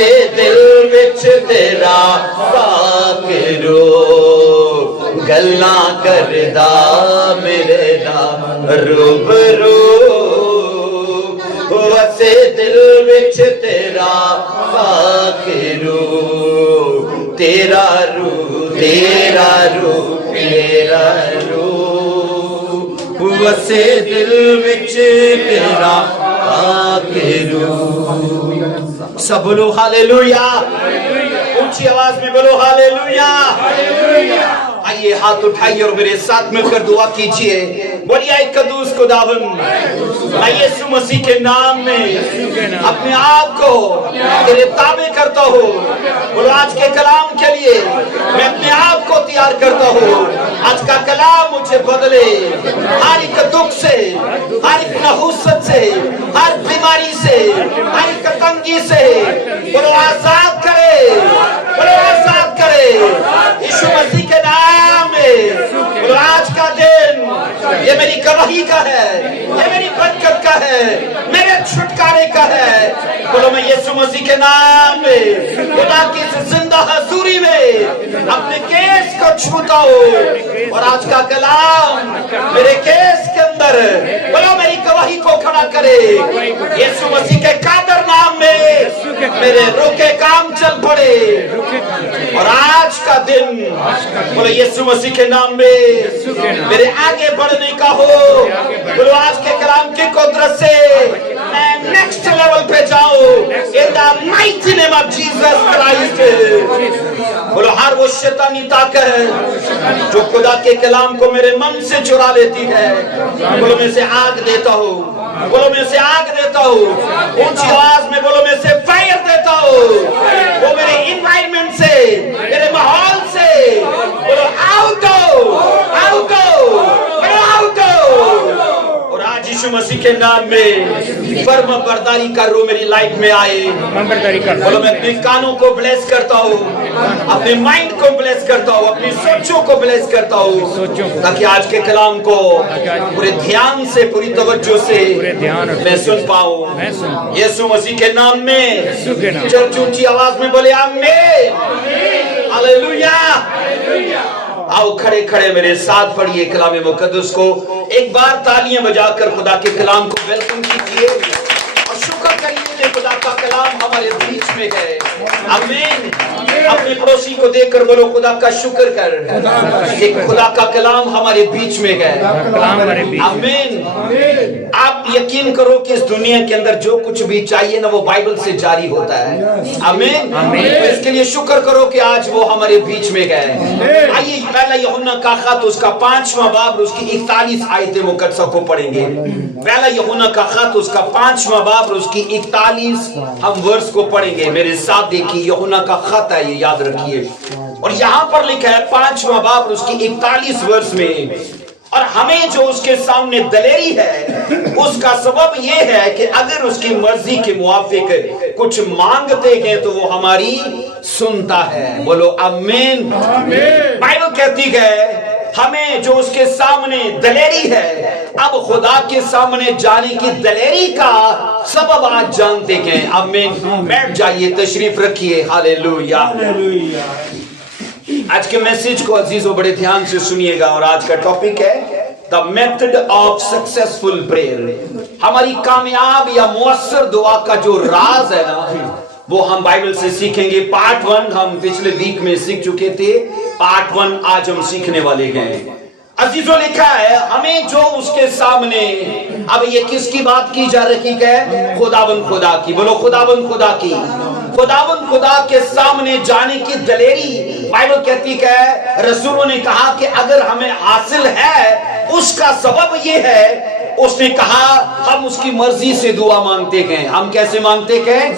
وسے دل وچ تیرا فاکرو گلا کردا میرے نال روبرو وسے دل وچ تیرا فاکرو تیرا روح تیرا روح تیرا روح وسے دل وچ تیرا فاکرو سب بولو ہالےلویا اونچی آواز میں بولو ہالےلویا آئیے ہاتھ اٹھائیے اور میرے ساتھ مل کر دعا کیجئے بولیے اے قدوس خداوند میں یسوع مسیح کے نام میں اپنے آپ کو تیرے تابع کرتا ہوں بولو آج کے کلام کے لیے میں اپنے آپ کو تیار کرتا ہوں آج کا کلام مجھے بدلے ہر ایک دکھ سے ہر ایک نحوست سے ہر بیماری سے ہر ایک تنگی سے بولو آزاد کرے بولو آزاد کرے یسوع مسیح کے نام میں بولو آج کا دن یہ میری گواہی کا ہے یہ میری برکت کا ہے میرے چھٹکارے کا ہے بولو میں یسوع مسیح کے نام میں خدا کی زندہ حضوری میں اپنے کیس کو چھوتا ہوں اور آج کا کلام میرے کیس کے اندر بولو میری گواہی کو کھڑا کرے یسوع مسیح کے قادر نام میں میرے روکے کام چل پڑے اور آج کا دن بولو یسوع مسیح کے نام میں میرے آگے بڑھنے کا ہو بولو آج کے کلام کی قدرت سے میں نیکسٹ لیول پہ جاؤں in the mighty name of Jesus Christ بولو ہر وہ شیطانی طاقت جو خدا کے کلام کو میرے من سے چرا لیتی ہے بولو میں سے آگ دیتا ہوں بولو میں سے آگ دیتا ہوں اونچی آواز میں بولو میں سے فائر دیتا ہوں وہ میرے انوائرمنٹ سے میرے ماحول سے بولو آؤٹ ہو آؤٹ ہو بولو آؤٹ ہو اور آج یسوع مسیح کے نام میں فرما برداری کر رو میری لائف میں آئے بولو میں اپنے کانوں کو بلیس کرتا ہوں اپنے مائنڈ کو بلیس کرتا ہوں اپنی سوچوں کو بلیس کرتا ہوں تاکہ آج کے کلام کو پورے دھیان سے پوری توجہ سے میں سن پاؤں یسوع مسیح کے نام میں چرچ اونچی آواز میں بولے آمین ہالےلویا آؤ کھڑے کھڑے میرے ساتھ پڑھیے کلام مقدس کو ایک بار تالیاں بجا کر خدا کے کلام کو ویلکم کیجئے اور شکر کریے کہ خدا کا کلام ہمارے بیچ میں ہے آمین اپنے پڑوسی کو دیکھ کر بولو خدا کا شکر کر کہ خدا کا کلام ہمارے بیچ میں ہے آمین آپ یقین کرو کہ اس دنیا کے اندر جو کچھ بھی چاہیے نا وہ بائبل سے جاری ہوتا ہے آمین اس کے لیے شکر کرو کہ آج وہ ہمارے بیچ میں گئے آئیے پہلا یوحنا کا خط اس کا 5واں باب اس کی 41 آیت مقدسہ کو پڑھیں گے پہلا یوحنا کا خط اس کا 5واں باب اس کی 41 ہم ورس کو پڑھیں گے میرے ساتھ دیکھیے یوحنا کا خط ہے یہ یاد رکھیے اور یہاں پر لکھا ہے 5واں باب اس کی 41 ورس میں اور ہمیں جو اس کے سامنے دلیری ہے اس کا سبب یہ ہے کہ اگر اس کی مرضی کے موافق کچھ مانگتے ہیں تو وہ ہماری سنتا ہے بولو آمین بائبل کہتی ہے ہمیں جو اس کے سامنے دلیری ہے اب خدا کے سامنے جانے کی دلیری کا سبب آج جانتے ہیں آمین بیٹھ جائیے تشریف رکھیے ہالےلویا آج کے میسیج کو عزیزوں بڑے دھیان سے سنیے گا اور آج کا ٹاپک ہے The method of successful prayer ہماری کامیاب یا مؤثر دعا کا جو راز ہے نا وہ ہم بائبل سے سیکھیں گے پارٹ 1 ہم پچھلے ویک میں سیکھ چکے تھے پارٹ 1 آج ہم سیکھنے والے ہیں عزیزوں لکھا ہے ہمیں جو اس کے سامنے اب یہ کس کی بات کی جا رہی ہے خداوند خدا کی بولو خداوند خدا کی خداوند خدا کے سامنے جانے کی دلیری بائبل کہتی ہے رسولوں نے کہا کہ اگر ہمیں حاصل ہے اس کا سبب یہ ہے اس نے کہا ہم اس کی مرضی سے دعا مانگتے ہیں ہم کیسے مانگتے ہیں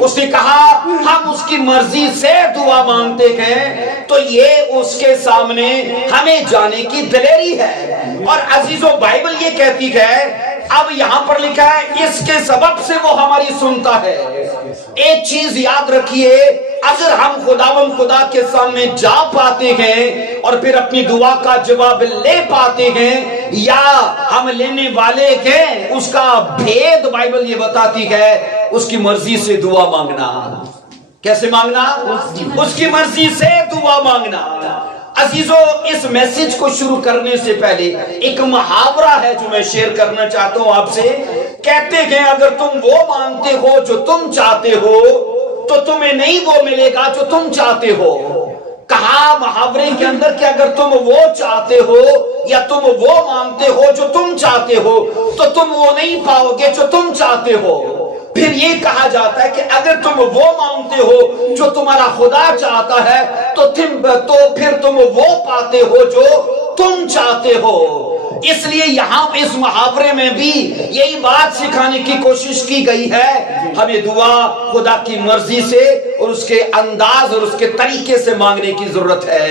اس نے کہا ہم اس کی مرضی سے دعا مانگتے ہیں تو یہ اس کے سامنے ہمیں جانے کی دلیری ہے اور عزیزوں بائبل یہ کہتی ہے اب یہاں پر لکھا ہے اس کے سبب سے وہ ہماری سنتا ہے ایک چیز یاد رکھیے اگر ہم خداوند خدا کے سامنے جا پاتے ہیں اور پھر اپنی دعا کا جواب لے پاتے ہیں یا ہم لینے والے ہیں اس کا بھید بائبل یہ بتاتی ہے اس کی مرضی سے دعا مانگنا कैसे मांगना? उसकी मर्जी से दुआ मांगना। अजीजों, इस मैसेज को शुरू करने से पहले एक मुहावरा है जो मैं शेयर करना चाहता हूं आपसे। कहते हैं अगर तुम वो मांगते हो जो तुम चाहते हो तो तुम्हें नहीं वो मिलेगा जो तुम चाहते हो। कहा मुहावरे के अंदर कि अगर तुम वो चाहते हो या तुम वो मांगते हो जो तुम चाहते हो तो तुम वो नहीं पाओगे जो तुम चाहते हो। फिर ये कहा जाता है कि अगर तुम वो मांगते हो जो तुम्हारा खुदा चाहता है तो फिर तुम वो पाते हो जो तुम चाहते हो। इसलिए यहाँ इस मुहावरे में भी यही बात सिखाने की कोशिश की गई है, हमें दुआ खुदा की मर्जी से और उसके अंदाज और उसके तरीके से मांगने की जरूरत है।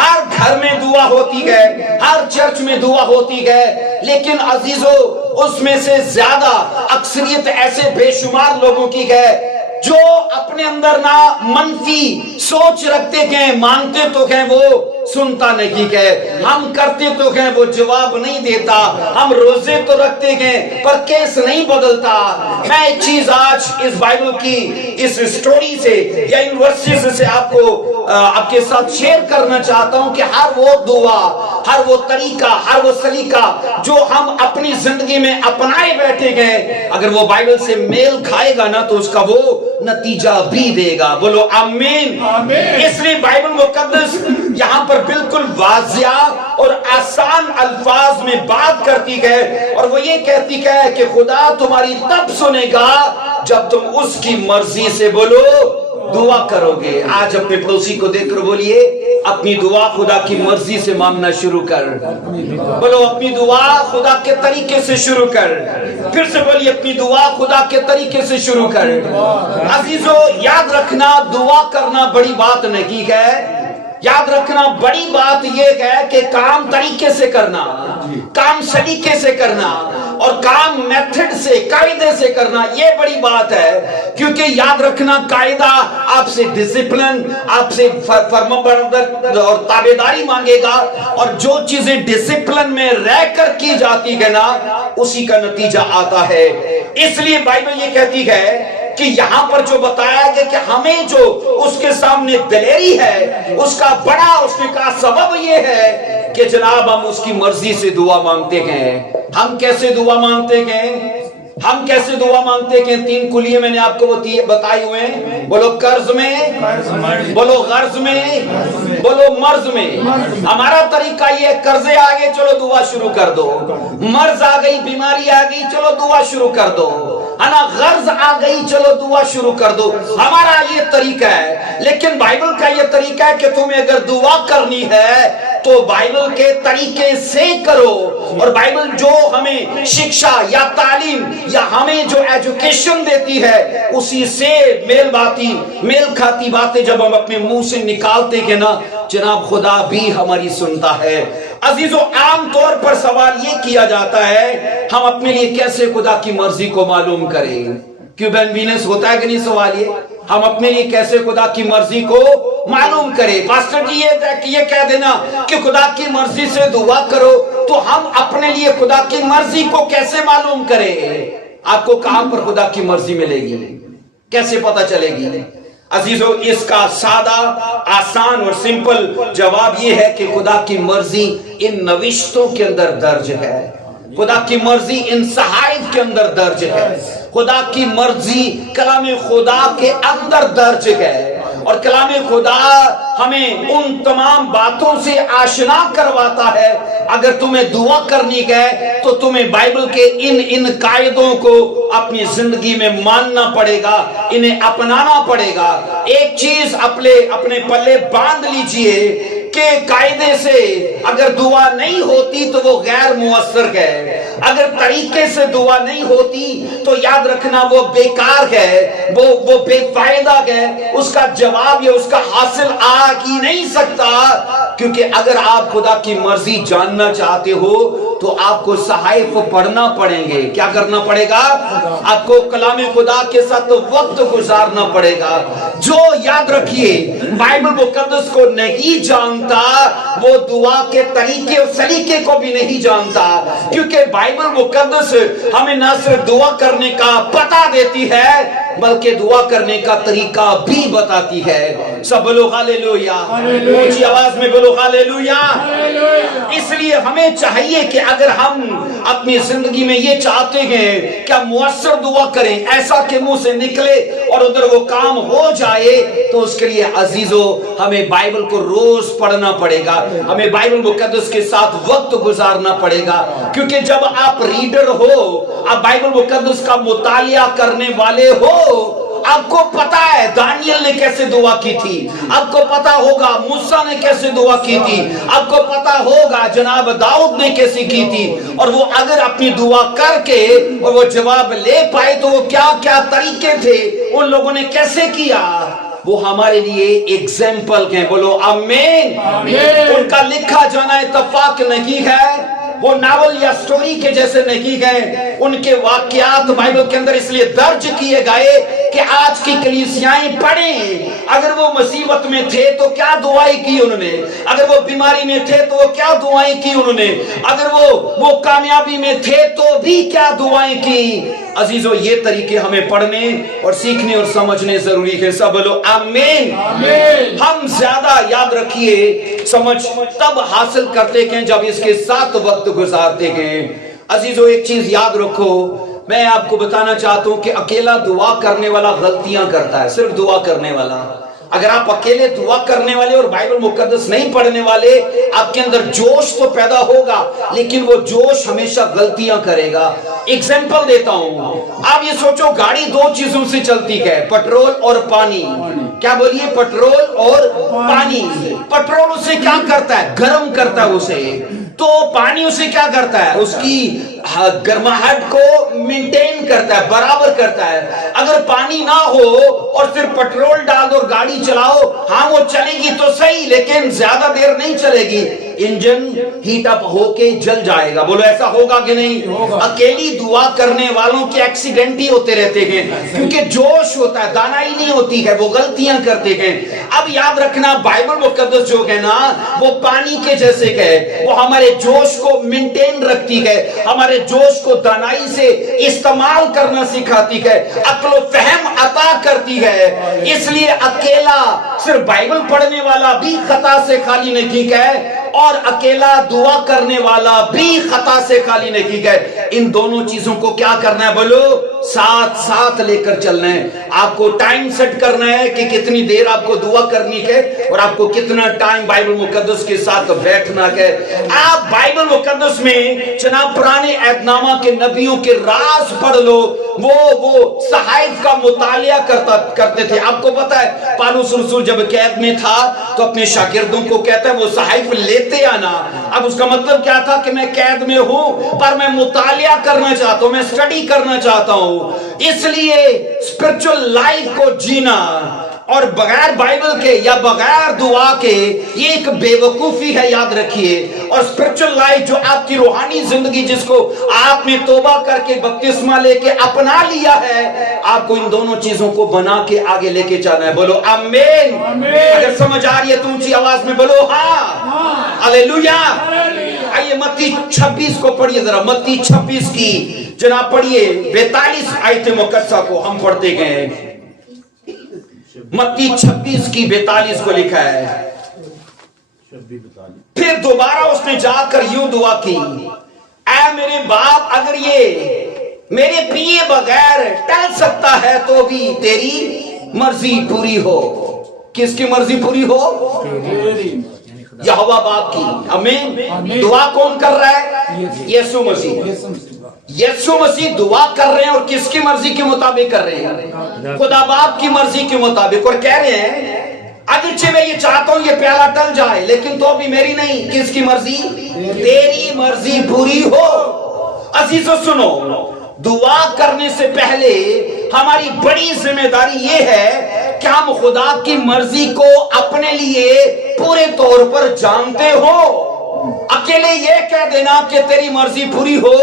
हर घर में दुआ होती है, हर चर्च में दुआ होती है, लेकिन अजीजों उसमें से ज्यादा अक्सरियत ऐसे बेशुमार लोगों की है जो अपने अंदर ना मनफी सोच रखते हैं, मांगते तो हैं वो सुनता नहीं है, हम करते तो हैं वो जवाब नहीं देता, हम रोजे तो रखते हैं पर केस नहीं बदलता। मैं एक चीज आज इस बाइबल की इस स्टोरी से या इन वर्सेस से आपके साथ शेयर करना चाहता हूं कि हर वो दुआ, हर वो तरीका, हर वो सलीका जो हम अपनी जिंदगी में अपनाए बैठे हैं, अगर वो बाइबल से मेल खाएगा ना तो उसका वो नतीजा भी देगा। बोलो आमीन। इसलिए बाइबल मुकद्दस यहाँ पर बिल्कुल वाजिया और आसान अल्फाज में बात करती है और वो ये कहती है कि खुदा तुम्हारी तब सुनेगा जब तुम उसकी मर्जी से बोलो दुआ करोगे। आज अपने पड़ोसी को देखकर बोलिए अपनी दुआ खुदा की मर्जी से मांगना शुरू कर। बोलो अपनी दुआ खुदा के तरीके से शुरू कर। फिर से बोलिए अपनी दुआ खुदा के तरीके से शुरू कर। अजीजों, याद रखना दुआ करना बड़ी बात नहीं है। याद रखना बड़ी बात यह है कि काम तरीके से करना, काम सलीके से करना और काम मेथड से, कायदे से करना, यह बड़ी बात है। क्योंकि याद रखना कायदा आपसे डिसिप्लिन, आपसे फर्माबरदारी और ताबेदारी मांगेगा और जो चीजें डिसिप्लिन में रहकर की जाती है ना उसी का नतीजा आता है। इसलिए बाइबल ये कहती है कि यहाँ पर जो बताया गया कि हमें जो उसके सामने दिलेरी है उसका बड़ा उसने कहा सबब ये है कि जनाब हम उसकी मर्जी से दुआ मांगते हैं। हम कैसे दुआ मांगते हैं? हम कैसे दुआ मांगते हैं? 3 कुलिये मैंने आपको बताए हुए हैं। बोलो कर्ज में, बोलो गर्ज में, बोलो मर्ज में। हमारा तरीका ये कर्जे आ गए चलो दुआ शुरू कर दो, मर्ज आ गई, बीमारी आ गई चलो दुआ शुरू कर दो, है ना, गर्ज आ गई चलो दुआ शुरू कर दो। हमारा ये तरीका है। लेकिन बाइबल का ये तरीका है कि तुम्हें अगर दुआ करनी है तो बाइबल के तरीके से करो। और बाइबल जो हमें शिक्षा या तालीम या हमें जो एजुकेशन देती है उसी से मेल खाती बातें जब हम अपने मुंह से निकालते हैं ना जनाब खुदा भी हमारी सुनता है। अजीजों, आम तौर पर सवाल ये किया जाता है हम अपने लिए कैसे खुदा की मर्जी को मालूम करें। क्यों बहन वीनस होता है कि नहीं सवाल ये, हम अपने लिए कैसे खुदा की मर्जी को मालूम करें। पास्टर जी ये कह देना कि खुदा की मर्जी से दुआ करो, तो हम अपने लिए खुदा की मर्जी को कैसे मालूम करें? आपको कहां पर खुदा की मर्जी मिलेगी, कैसे पता चलेगी? अजीजों, इसका सादा, आसान और सिंपल जवाब यह है कि खुदा की मर्जी इन नविश्तों के अंदर दर्ज है, खुदा की मर्जी इन सहायत के अंदर दर्ज है, खुदा की मर्जी कलाम खुदा के अंदर दर्ज है। और कलाम खुदा हमें उन तमाम बातों से आशना करवाता है। अगर तुम्हें दुआ करनी है तो तुम्हें बाइबल के इन कायदों को अपनी जिंदगी में मानना पड़ेगा, इन्हें अपनाना पड़ेगा। एक चीज अपने पल्ले बांध लीजिए कि कायदे से अगर दुआ नहीं होती तो वो गैर मुअस्सर है, अगर तरीके से दुआ नहीं होती तो याद रखना वो बेकार है, वो बेफायदा है, उसका जवाब या उसका हासिल आ ही नहीं सकता। क्योंकि अगर आप खुदा की मर्जी जानना चाहते हो तो आपको सहायफ पढ़ना पड़ेंगे। क्या करना पड़ेगा? आपको कलाम खुदा के साथ तो वक्त गुजारना पड़ेगा। जो याद रखिए बाइबल मुकद्दस को नहीं जानता वो दुआ के तरीके और सलीके को भी नहीं जानता। क्योंकि बाइबल मुकद्दस हमें न सिर्फ दुआ करने का पता देती है बल्कि दुआ करने का तरीका भी बताती है। सब बोलो हालेलुया, ऊंची आवाज में बोलो हालेलुया। इसलिए हमें चाहिए कि अगर हम अपनी जिंदगी में ये चाहते हैं कि हम मुअस्सर दुआ करें, ऐसा के मुंह से निकले और उधर वो काम हो जाए, तो उसके लिए अजीजों हमें बाइबल को रोज पढ़ना पड़ेगा, हमें बाइबल मुकद्दस के साथ वक्त गुजारना पड़ेगा। क्योंकि जब आप रीडर हो, आप बाइबल मुकद्दस का मुतालिया करने वाले हो, आपको पता है दानियल ने कैसे दुआ की थी, आपको पता होगा मूसा ने कैसे दुआ की थी, आपको पता होगा जनाब दाऊद ने कैसे की थी। और वो अगर अपनी दुआ करके और वो जवाब ले पाए तो वो क्या क्या तरीके थे, उन लोगों ने कैसे किया, वो हमारे लिए एग्जाम्पल हैं। बोलो आमीन। उनका लिखा जाना इत्तफाक नहीं है, वो नावल या स्टोरी के जैसे नहीं गए। उनके वाकयात बाइबल के अंदर इसलिए दर्ज किए गए कि आज की कलीसियाएं पढ़ें। अगर वो मुसीबत में थे तो क्या दुआएं की उन्होंने, अगर वो बीमारी में थे तो वो क्या दुआएं की उन्होंने, अगर वो कामयाबी में थे तो भी क्या दुआएं की। अजीजों ये तरीके हमें पढ़ने और सीखने और समझने जरूरी है। सब बोलो आमीन। हम ज्यादा याद रखिए समझ तब हासिल करते हैं जब इसके साथ वक्त गुजारते हैं। अजीजों एक चीज याद रखो, मैं आपको बताना चाहता हूं कि अकेला दुआ करने वाला गलतियां करता है, सिर्फ दुआ करने वाला। अगर आप अकेले दुआ करने वाले और बाइबल मुकद्दस नहीं पढ़ने वाले, आपके अंदर जोश तो पैदा होगा लेकिन वो जोश हमेशा गलतियां करेगा। एग्जाम्पल देता हूं, आप ये सोचो गाड़ी दो चीजों से चलती है, पेट्रोल और पानी। क्या बोलिए? पेट्रोल और पानी। पेट्रोल उसे क्या करता है? गर्म करता है उसे। तो पानी उसे क्या करता है? उसकी गर्माहट को मेंटेन करता है, बराबर करता है। अगर पानी ना हो और सिर्फ पेट्रोल डाल दो और गाड़ी चलाओ, हाँ वो चलेगी तो सही लेकिन ज्यादा देर नहीं चलेगी, इंजन हीट अप होके जल जाएगा। बोलो ऐसा होगा कि नहीं? अकेली दुआ करने वालों के एक्सीडेंट ही होते रहते हैं क्योंकि जोश होता है, दानाई नहीं होती है, वो गलतियां करते हैं। अब याद रखना बाइबल मुकद्दस जो है ना वो पानी के जैसे है, वो हमारे जोश को मेंटेन रखती है, हमारे जोश को दानाई से इस्तेमाल करना सिखाती है, अक्ल फहम अता करती है। इसलिए अकेला सिर्फ बाइबल पढ़ने वाला भी खता से खाली नहीं है और अकेला दुआ करने वाला भी खता से खाली नहीं है। इन दोनों चीजों को क्या करना है? बोलो साथ साथ लेकर चलना है। आपको टाइम सेट करना है कि कितनी देर आपको दुआ करनी है और आपको कितना टाइम बाइबल मुकद्दस के साथ बैठना है। आप बाइबल मुकद्दस में जनाब पुराने अहदनामा के नबियों के राज पढ़ लो, वो सहाइफ का मुतालिया करते थे। आपको पता है पौलुस रसूल जब कैद में था तो अपने शागिर्दों को कहता है वो सहाइफ लेते आना। अब उसका मतलब क्या था कि मैं कैद में हूं पर मैं मुतालिया करना चाहता हूं, मैं स्टडी करना चाहता हूं। इसलिए स्पिरिचुअल लाइफ को जीना और बगैर बाइबल के या बगैर दुआ के ये एक बेवकूफी है, याद रखिए। और स्पिरिचुअल लाइफ जो आपकी रूहानी जिंदगी जिसको आपने तौबा करके बपतिस्मा लेके अपना लिया है, आपको इन दोनों चीजों को बना के आगे लेके जाना है। बोलो आमीन। अगर समझ आ रही है तो ऊंची आवाज में बोलो हाँ। हालेलुया। आइए मत्ती 26 को पढ़िए जरा, मत्ती 26 की जनाब पढ़िए 42 आयत मुकद्दसा को हम पढ़ते गए। मत्ती 26 की 42 को लिखा है, फिर दोबारा उसने जाकर यूं दुआ की, ऐ मेरे बाप अगर ये मेरे पिए बगैर टल सकता है तो भी तेरी मर्जी पूरी हो। किसकी मर्जी पूरी हो? यहोवा बाप की। आमीन। दुआ कौन कर रहा है? यीशु मसीह। यीशु मसीह दुआ कर रहे हैं और किसकी मर्जी के मुताबिक कर रहे हैं? खुदा बाप की मर्जी के मुताबिक। और कह रहे हैं अगरचे मैं ये चाहता हूं ये प्याला टल जाए लेकिन तो भी मेरी नहीं, किसकी मर्जी? तेरी मर्जी पूरी हो। अजीजों सुनो, दुआ करने से पहले हमारी बड़ी जिम्मेदारी ये है कि हम खुदा की मर्जी को अपने लिए पूरे तौर पर जानते हो। अकेले ये कह देना कि तेरी मर्जी पूरी हो,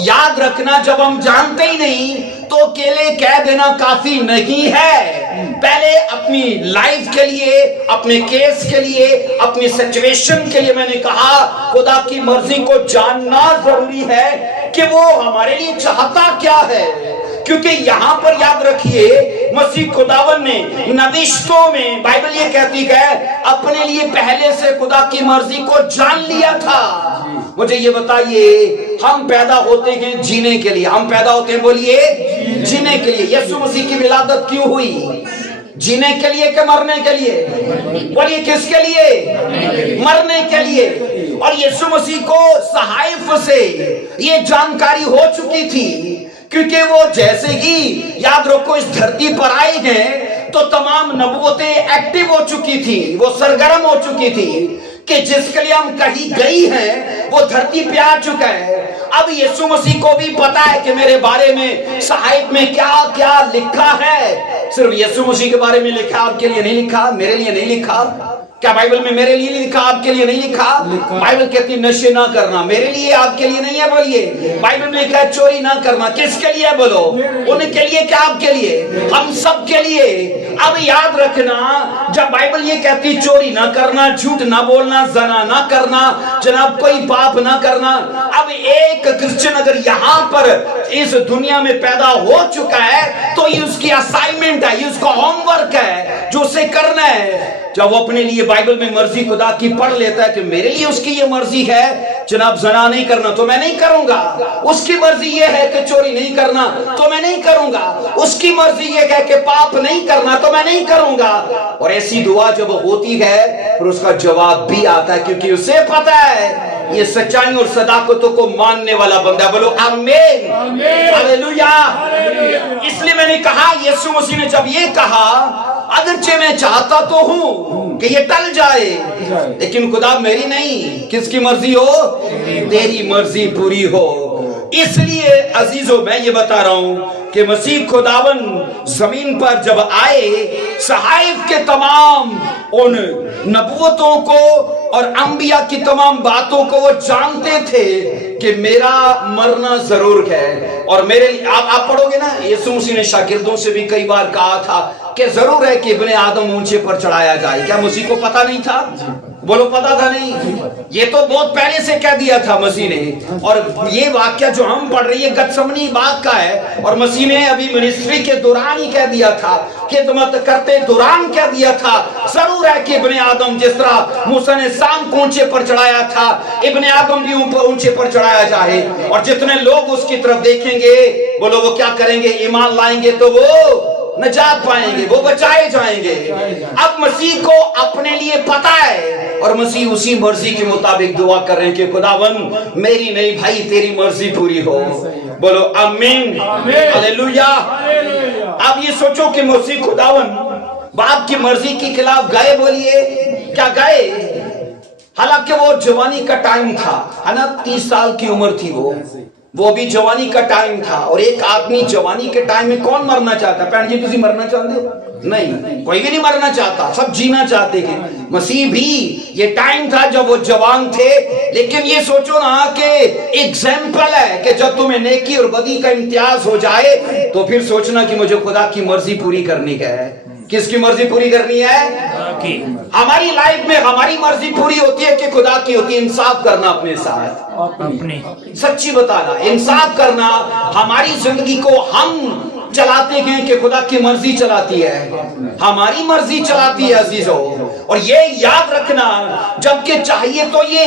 याद रखना जब हम जानते ही नहीं तो अकेले कह देना काफी नहीं है। पहले अपनी लाइफ के लिए, अपने केस के लिए, अपनी सिचुएशन के लिए मैंने कहा खुदा की मर्जी को जानना जरूरी है कि वो हमारे लिए चाहता क्या है, क्योंकि यहाँ पर याद रखिए मसीह खुदावन ने नविश्तों में बाइबल ये कहती है अपने लिए पहले से खुदा की मर्जी को जान लिया था। मुझे ये बताइए हम पैदा होते हैं जीने के लिए, हम पैदा होते हैं बोलिए जीने के लिए। यीशु मसीह की विलादत क्यों हुई? जीने के लिए कि मरने के लिए? बोलिए किसके लिए? मरने के लिए। और यीशु मसीह को सहायफ से ये जानकारी हो चुकी थी, क्योंकि वो जैसे ही याद रखो इस धरती पर आए हैं तो तमाम नबूवतें एक्टिव हो चुकी थी, वो सरगर्म हो चुकी थी कि जिसके लिए हम कहीं गई हैं वो धरती पे आ चुका है। अब यीशु मसीह को भी पता है कि मेरे बारे में साहिब में क्या क्या लिखा है। सिर्फ यीशु मसीह के बारे में लिखा, आपके लिए नहीं लिखा, मेरे लिए नहीं लिखा। क्या बाइबल में मेरे लिए लिखा, आपके लिए नहीं लिखा? बाइबल कहती है नशे ना करना, मेरे लिए आपके लिए नहीं है। बोलिए बाइबल में लिखा है चोरी ना करना, किसके लिए? बोलो उनके लिए क्या आपके लिए? हम सब के लिए। अब याद रखना जब बाइबल ये कहती चोरी ना करना, झूठ ना बोलना, जना ना करना, जनाब कोई पाप ना करना। अब एक क्रिश्चियन अगर यहाँ पर इस दुनिया में पैदा हो चुका है तो ये उसकी असाइनमेंट है, ये उसका होमवर्क है जो उसे करना है। जब वो अपने लिए बाइबल में मर्जी खुदा की पढ़ लेता है कि मेरे लिए उसकी ये मर्जी है जनाब जना नहीं करना तो मैं नहीं करूंगा, उसकी मर्जी ये है कि चोरी नहीं करना तो मैं नहीं करूंगा, उसकी मर्जी ये है कि पाप नहीं करना तो मैं नहीं करूंगा। और ऐसी दुआ जब होती है फिर उसका जवाब भी आता है, क्योंकि उसे पता है ये सच्चाई और सदाकतों को मानने वाला बंदा। बोलो आमीन, हालेलुया। इसलिए मैंने कहा यीशु मसीह ने जब ये कहा अगरचे मैं चाहता तो हूं कि ये टल जाए, लेकिन खुदा मेरी नहीं, किसकी मर्जी हो? तेरी मर्जी पूरी हो। इसलिए अजीजों मैं ये बता रहा हूं कि मसीह खुदावन जमीन पर जब आए सहाइफ के तमाम उन नबूवतों को और अंबिया की तमाम बातों को वो जानते थे कि मेरा मरना जरूर है। और मेरे लिए आप पढ़ोगे ना, यीशु मसीह ने शागिर्दों से भी कई बार कहा था कि जरूर है कि इब्ने आदम ऊंचे पर चढ़ाया जाए। क्या मसीह को पता नहीं था? बोलो पता था नहीं? ये तो बहुत पहले से कह दिया था मसीह ने। और ये वाक्य जो हम पढ़ रही है गतसमनी बात का है, और मसीह ने अभी मिनिस्ट्री के दौरान ही कह दिया था, खिदमत करते दौरान कह दिया था जरूर है कि इब्ने आदम जिस तरह मूसा ने शाम को ऊंचे पर चढ़ाया था, इब्ने आदम भी ऊंचे पर चढ़ाया जाए। और जितने लोग उसकी तरफ देखेंगे बोलो वो क्या करेंगे? ईमान लाएंगे तो वो नजात पाएंगे, वो बचाए जाएंगे। अब मसीह को अपने लिए पता है और मसीह उसी मर्जी के मुताबिक दुआ कर रहे हैं कि खुदावन मेरी नहीं भाई तेरी मर्जी पूरी हो। बोलो आमीन, हालेलुया। अब ये सोचो कि मसीह खुदावन बाप की मर्जी के खिलाफ गए। बोलिए क्या गए? हालांकि वो जवानी का टाइम था, है ना, 30 साल की उम्र थी वो भी जवानी का टाइम था। और एक आदमी जवानी के टाइम में कौन मरना चाहता? भैन जी तुसी मरना चाहते हो? नहीं, कोई भी नहीं मरना चाहता, सब जीना चाहते हैं। मसीह भी ये टाइम था जब वो जवान थे। लेकिन ये सोचो ना कि एग्जाम्पल है कि जब तुम्हें नेकी और बदी का इम्तियाज हो जाए तो फिर सोचना कि मुझे खुदा की मर्जी पूरी करनी है। किसकी मर्जी पूरी करनी है? हमारी लाइफ में हमारी मर्जी पूरी होती है कि खुदा की होती है? इंसाफ करना अपने साथ, अपने सच्ची बताना, इंसाफ करना। हमारी जिंदगी को हम चलाते हैं कि खुदा की मर्जी चलाती है? हमारी मर्जी चलाती है अजीजों। और ये याद रखना जबकि चाहिए तो ये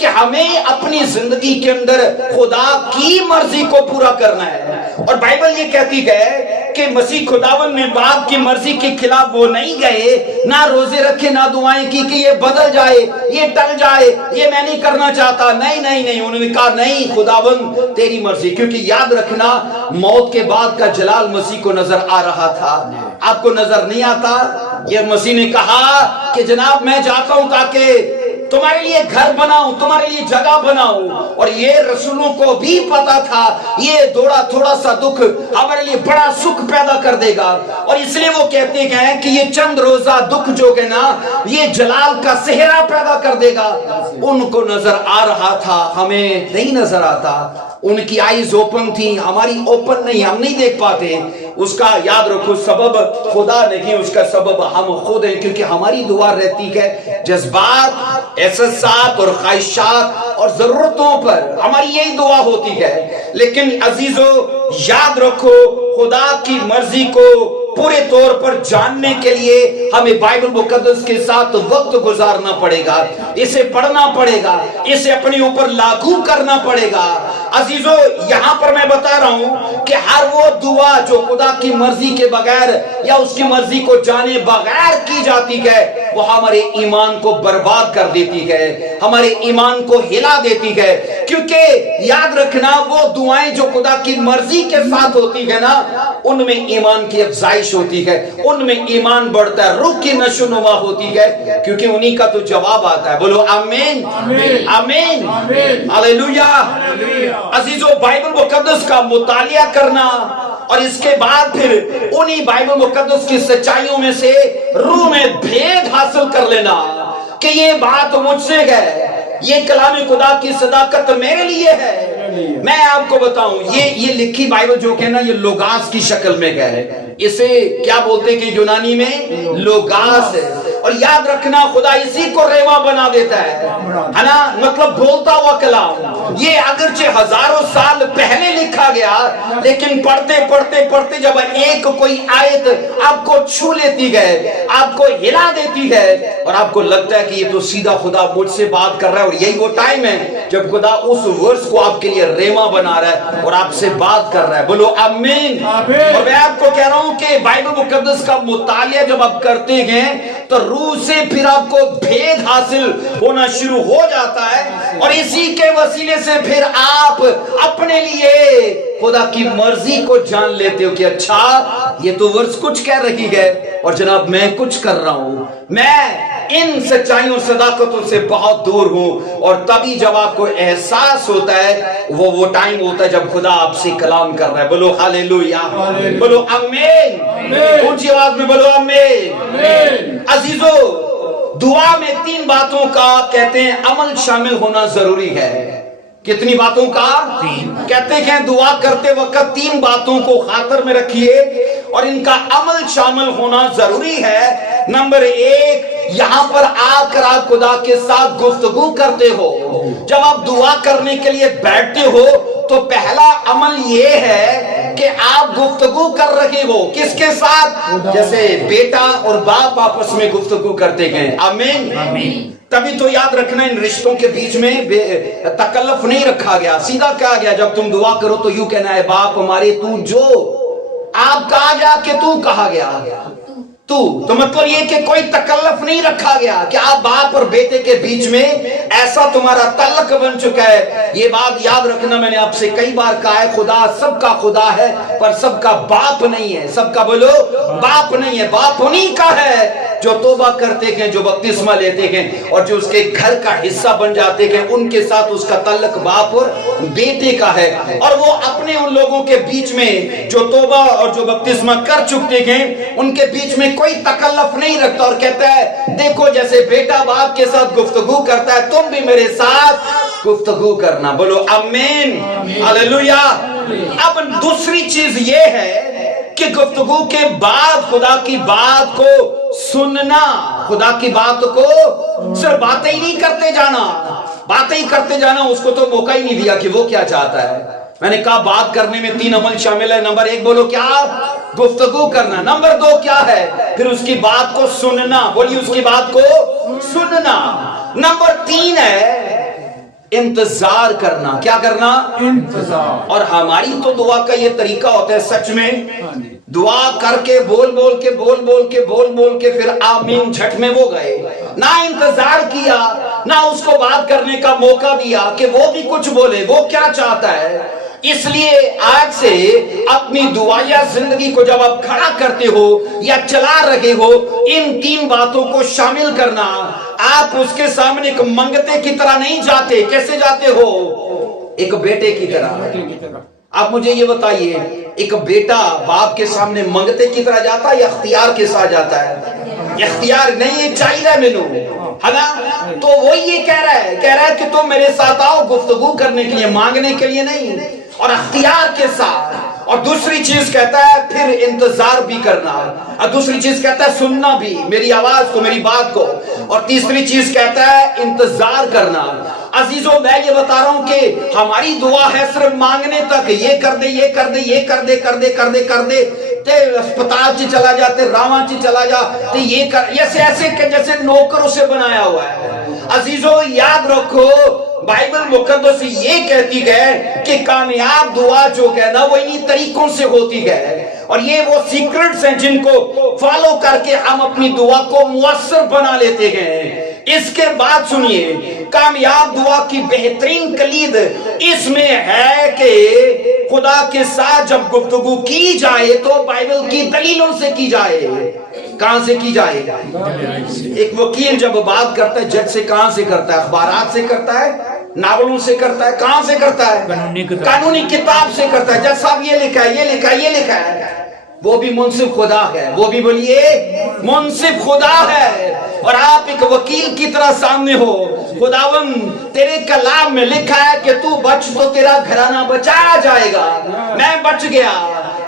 कि हमें अपनी जिंदगी के अंदर खुदा की मर्जी को पूरा करना है। और बाइबल ये कहती है कि मसीह खुदावन ने बाप की मर्जी के खिलाफ वो नहीं गए, ना रोजे रखे ना दुआएं की कि ये बदल जाए, ये टल जाए, ये मैं नहीं करना चाहता। नहीं नहीं नहीं, उन्होंने कहा नहीं खुदावन तेरी मर्जी। क्योंकि याद रखना मौत के बाद का जलाल मसीह को नजर आ रहा था, आपको नजर नहीं आता? ये मसीह ने कहा कि जनाब मैं जाता हूं ताकि तुम्हारे लिए घर बनाऊं, तुम्हारे लिए जगह बनाऊं। और ये रसूलों को भी पता था ये थोड़ा सा दुख हमारे लिए बड़ा सुख पैदा कर देगा। और इसलिए वो कहते हैं कि ये चंद रोजा दुख जो है ना ये जलाल का सेहरा पैदा कर देगा। ان کو نظر آ رہا تھا، ہمیں نہیں نظر آتا. ان کی آئیز اوپن تھی، ہماری اوپن نہیں، ہم نہیں دیکھ پاتے. اس کا یاد رکھو سبب خدا نہیں، اس کا سبب ہم خود ہیں، کیونکہ ہماری دعا رہتی ہے جذبات، احساسات اور خواہشات اور ضرورتوں پر ہماری یہی دعا ہوتی ہے. لیکن عزیزو یاد رکھو خدا کی مرضی کو پورے طور پر جاننے کے لیے ہمیں بائبل مقدس کے ساتھ وقت گزارنا پڑے گا، اسے پڑھنا پڑے گا، اسے اپنے اوپر لاگو کرنا پڑے گا. عزیزو یہاں پر میں بتا رہا ہوں کہ ہر وہ دعا جو خدا کی مرضی کے بغیر یا اس کی مرضی کو جانے بغیر کی جاتی ہے وہ ہمارے ایمان کو برباد کر دیتی ہے، ہمارے ایمان کو ہلا دیتی ہے. کیونکہ یاد رکھنا وہ دعائیں جو خدا کی مرضی کے ساتھ ہوتی ہے نا، ان میں ایمان کی افزائش ہوتی ہے، ان میں ایمان بڑھتا ہے، روح کی نشو نما ہوتی ہے، کیونکہ انہی کا تو جواب آتا ہے. بولو آمین آمین ہاللویا. عزیزو بائبل مقدس کا مطالعہ کرنا اور اس کے بعد پھر انہی بائبل مقدس کی سچائیوں میں سے روح میں بھید حاصل کر لینا کہ یہ بات مجھ سے ہے، یہ کلام خدا کی صداقت میرے لیے ہے. میں آپ کو بتاؤں یہ لکھی بائبل جو کہ نا یہ لوگاس کی شکل میں ہے. اسے کیا بولتے کہ یونانی میں لوگاس ہے. اور یاد رکھنا خدا اسی کو ریما بنا دیتا ہے نا، مطلب بولتا ہوا کلام. یہ اگرچہ ہزاروں سال پہلے لکھا گیا لیکن پڑھتے پڑھتے پڑھتے جب ایک کوئی آیت آپ کو چھو لیتی ہے، آپ کو ہلا دیتی ہے اور آپ کو لگتا ہے کہ یہ تو سیدھا خدا مجھ سے بات کر رہا ہے، اور یہی وہ ٹائم ہے جب خدا اس ورس کو آپ کے لیے ریما بنا رہا ہے اور آپ سے بات کر رہا ہے. بولو آمین. اور میں آپ کو کہہ رہا ہوں کہ بائبل مقدس کا مطالعہ جب آپ کرتے ہیں تو روح سے پھر آپ کو بھید حاصل ہونا شروع ہو جاتا ہے، اور اسی کے وسیلے سے پھر آپ اپنے لیے خدا کی مرضی کو جان لیتے ہو کہ اچھا یہ تو ورس کچھ کہہ رہی ہے اور جناب میں کچھ کر رہا ہوں، میں ان سچائیوں صداقتوں سے بہت دور ہوں. اور تبھی جب آپ کو احساس ہوتا ہے وہ ٹائم ہوتا ہے جب خدا آپ سے کلام کر رہا ہے. بولو ہاللویا، بولو آمین، اونچی آواز میں بولو آمین. عزیزو دعا میں 3 باتوں کا کہتے ہیں عمل شامل ہونا ضروری ہے. کتنی باتوں کا؟ کہتے ہیں دعا کرتے وقت 3 باتوں کو خاطر میں رکھیے اور ان کا عمل شامل ہونا ضروری ہے. نمبر 1، یہاں پر آ کر آپ خدا کے ساتھ گفتگو کرتے ہو. جب آپ دعا کرنے کے لیے بیٹھتے ہو تو پہلا عمل یہ ہے کہ آپ گفتگو کر رہے ہو. کس کے ساتھ؟ جیسے بیٹا اور باپ آپس میں گفتگو کرتے ہیں. آمین. تبھی تو یاد رکھنا ان رشتوں کے بیچ میں تکلف نہیں رکھا گیا، سیدھا کہا گیا جب تم دعا کرو تو یوں کہنا ہے باپ ہمارے تو جو. آپ کہا گیا کہ تو کہا گیا تو مطلب یہ کہ کوئی تکلف نہیں رکھا گیا کہ آپ باپ اور بیٹے کے بیچ میں ایسا تمہارا تعلق بن چکا ہے. یہ بات یاد رکھنا، میں نے آپ سے کئی بار کہا ہے خدا سب کا خدا ہے پر سب کا باپ نہیں ہے. سب کا بولو باپ نہیں ہے. باپ انہی کا ہے جو توبہ کرتے ہیں، جو بپتسمہ لیتے ہیں اور جو اس کے گھر کا حصہ بن جاتے ہیں، ان کے ساتھ اس کا تعلق باپ اور بیٹے کا ہے. اور وہ اپنے ان لوگوں کے بیچ میں جو توبہ اور جو بپتسمہ کر چکتے ہیں ان کے بیچ میں کوئی تکلف نہیں رکھتا اور کہتا ہے دیکھو جیسے بیٹا باپ کے ساتھ گفتگو کرتا ہے تم بھی میرے ساتھ گفتگو کرنا. بولو آمین ہاللویا. اب دوسری چیز یہ ہے کہ گفتگو کے بعد خدا کی بات کو سننا. خدا کی بات کو صرف باتیں ہی نہیں کرتے جانا، باتیں ہی کرتے جانا، اس کو تو موقع ہی نہیں دیا کہ وہ کیا چاہتا ہے. میں نے کہا بات کرنے میں 3 عمل شامل ہے. نمبر 1 بولو کیا؟ گفتگو کرنا. نمبر 2 کیا ہے؟ پھر اس کی بات کو سننا. بولیے اس کی بات کو سننا. نمبر 3 ہے انتظار کرنا. کیا کرنا؟ انتظار. اور ہماری تو دعا کا یہ طریقہ ہوتا ہے سچ میں دعا کر کے بول بول کے پھر آمین جھٹ میں وہ گئے، نہ انتظار کیا، نہ اس کو بات کرنے کا موقع دیا کہ وہ بھی کچھ بولے وہ کیا چاہتا ہے. اس لیے آج سے اپنی دعائیا زندگی کو جب آپ کھڑا کرتے ہو یا چلا رہے ہو ان 3 باتوں کو شامل کرنا. آپ اس کے سامنے ایک منگتے کی طرح نہیں جاتے. کیسے جاتے ہو؟ ایک بیٹے کی طرح. آپ مجھے یہ بتائیے ایک بیٹا باپ کے سامنے منگتے کی طرح جاتا ہے یا اختیار کے ساتھ جاتا ہے؟ اختیار نہیں، یہ چاہیے مینو. ہے نا؟ تو وہ یہ کہہ رہا ہے کہ تم میرے ساتھ آؤ گفتگو کرنے کے لیے، مانگنے کے لیے نہیں، اور اختیار کے ساتھ. اور دوسری چیز کہتا ہے پھر انتظار بھی کرنا، اور دوسری چیز کہتا ہے سننا بھی میری آواز کو، میری بات کو، اور تیسری چیز کہتا ہے انتظار کرنا. عزیزوں میں یہ بتا رہا ہوں کہ ہماری دعا ہے صرف مانگنے تک، یہ کر دے، یہ کر دے، یہ کر دے، کر دے، کر دے، کر دے، تے اسپتال چی چلا جاتے، راواں چی چلا جا تے یہ کر، ایسے کہ جیسے نوکر اسے بنایا ہوا ہے. عزیزوں یاد رکھو بائبل مقدس یہ کہتی ہے کہ کامیاب دعا جو ہے نا وہ انہی طریقوں سے ہوتی ہے، اور یہ وہ سیکرٹس ہیں جن کو فالو کر کے ہم اپنی دعا کو مؤثر بنا لیتے ہیں. اس کے بعد سنیے کامیاب دعا کی بہترین کلید اس میں ہے کہ خدا کے ساتھ جب گفتگو کی جائے تو بائبل کی دلیلوں سے کی جائے. کہاں سے کی جائے؟ ایک وکیل جب بات کرتا ہے جج سے کہاں سے کرتا ہے؟ اخبارات سے کرتا ہے، ناولوں سے کرتا ہے، کہاں سے کرتا ہے؟ قانونی کتاب سے کرتا ہے. جج صاحب یہ لکھا ہے، یہ لکھا ہے، یہ لکھا ہے. وہ بھی منصف خدا ہے، وہ بھی بولیے منصف خدا ہے. اور آپ ایک وکیل کی طرح سامنے ہو، خداون تیرے کلام میں لکھا ہے کہ تو بچ تو تیرا گھرانہ بچایا جائے گا، میں بچ گیا.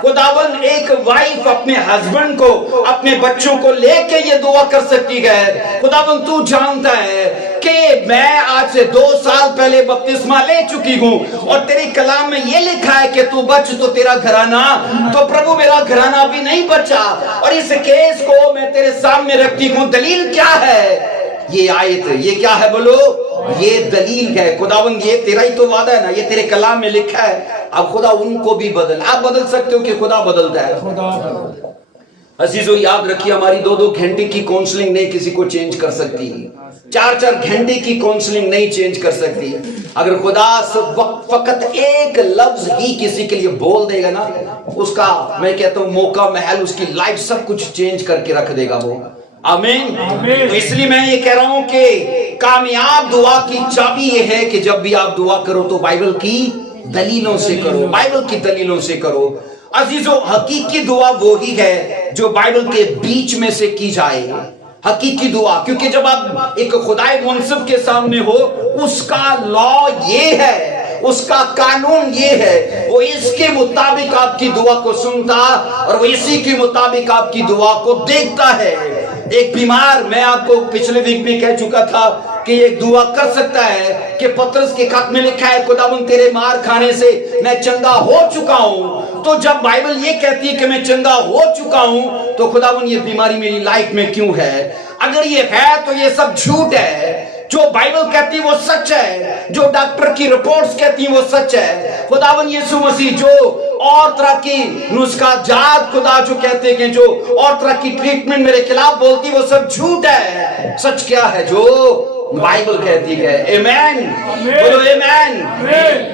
خداون ایک وائف اپنے ہسبینڈ کو، اپنے بچوں کو لے کے یہ دعا کر سکتی ہے. خداون تو جانتا ہے کہ میں آج سے 2 سال پہلے بپتسمہ لے چکی ہوں، اور تیرے کلام میں یہ لکھا ہے کہ تو بچ تو تیرا گھرانہ. تو پربھو میرا گھرانہ بھی نہیں بچا، اور اس کیس کو میں تیرے سامنے رکھتی ہوں. دلیل کیا ہے؟ یہ آیت، یہ کیا ہے بولو؟ یہ دلیل ہے. خداوند یہ تیرا ہی تو وعدہ ہے نا، یہ تیرے کلام میں لکھا ہے. اب خدا ان کو بھی بدل، آپ بدل سکتے ہو کہ خدا بدلتا ہے؟ عزیزو یاد رکھیے ہماری 2 گھنٹے کی کونسلنگ نہیں کسی کو چینج کر سکتی، 4 گھنٹے کی کونسلنگ نہیں چینج کر سکتی. اگر خدا فقط ایک لفظ ہی کسی کے لیے بول دے گا نا، اس کا میں کہتا ہوں موقع محل، اس کی لائف سب کچھ چینج کر کے رکھ دے گا وہ. آمین. تو اس لیے میں یہ کہہ رہا ہوں کہ کامیاب دعا کی چابی یہ ہے کہ جب بھی آپ دعا کرو تو بائبل کی دلیلوں سے کرو، بائبل کی دلیلوں سے کرو. عزیزو حقیقی دعا وہی ہے جو بائبل کے بیچ میں سے کی جائے، حقیقی دعا. کیونکہ جب آپ ایک خدائے منصف کے سامنے ہو، اس کا لا یہ ہے، اس کا قانون یہ ہے، وہ اس کے مطابق آپ کی دعا کو سنتا اور وہ اسی کے مطابق آپ کی دعا کو دیکھتا ہے. ایک بیمار، میں آپ کو پچھلے ویک میں کہہ چکا تھا کہ ایک دعا کر سکتا ہے کہ پطرس کے خط میں لکھا ہے خداوند تیرے مار کھانے سے میں چنگا ہو چکا ہوں. تو جب بائبل یہ کہتی ہے کہ میں چنگا ہو چکا ہوں تو خداوند یہ بیماری میری لائف میں کیوں ہے؟ اگر یہ ہے تو یہ سب جھوٹ ہے. جو بائبل کہتی ہے وہ سچ ہے، جو ڈاکٹر کی رپورٹس کہتی ہیں وہ سچ ہے. خداوند یسوع مسیح جو اور طرح کی نسخہ جات خدا جو کہتے ہیں، جو اور طرح کی ٹریٹمنٹ میرے خلاف بولتی وہ سب جھوٹ ہے. سچ کیا ہے؟ جو بائبل کہتی ہے. ایمین بولو ایمین.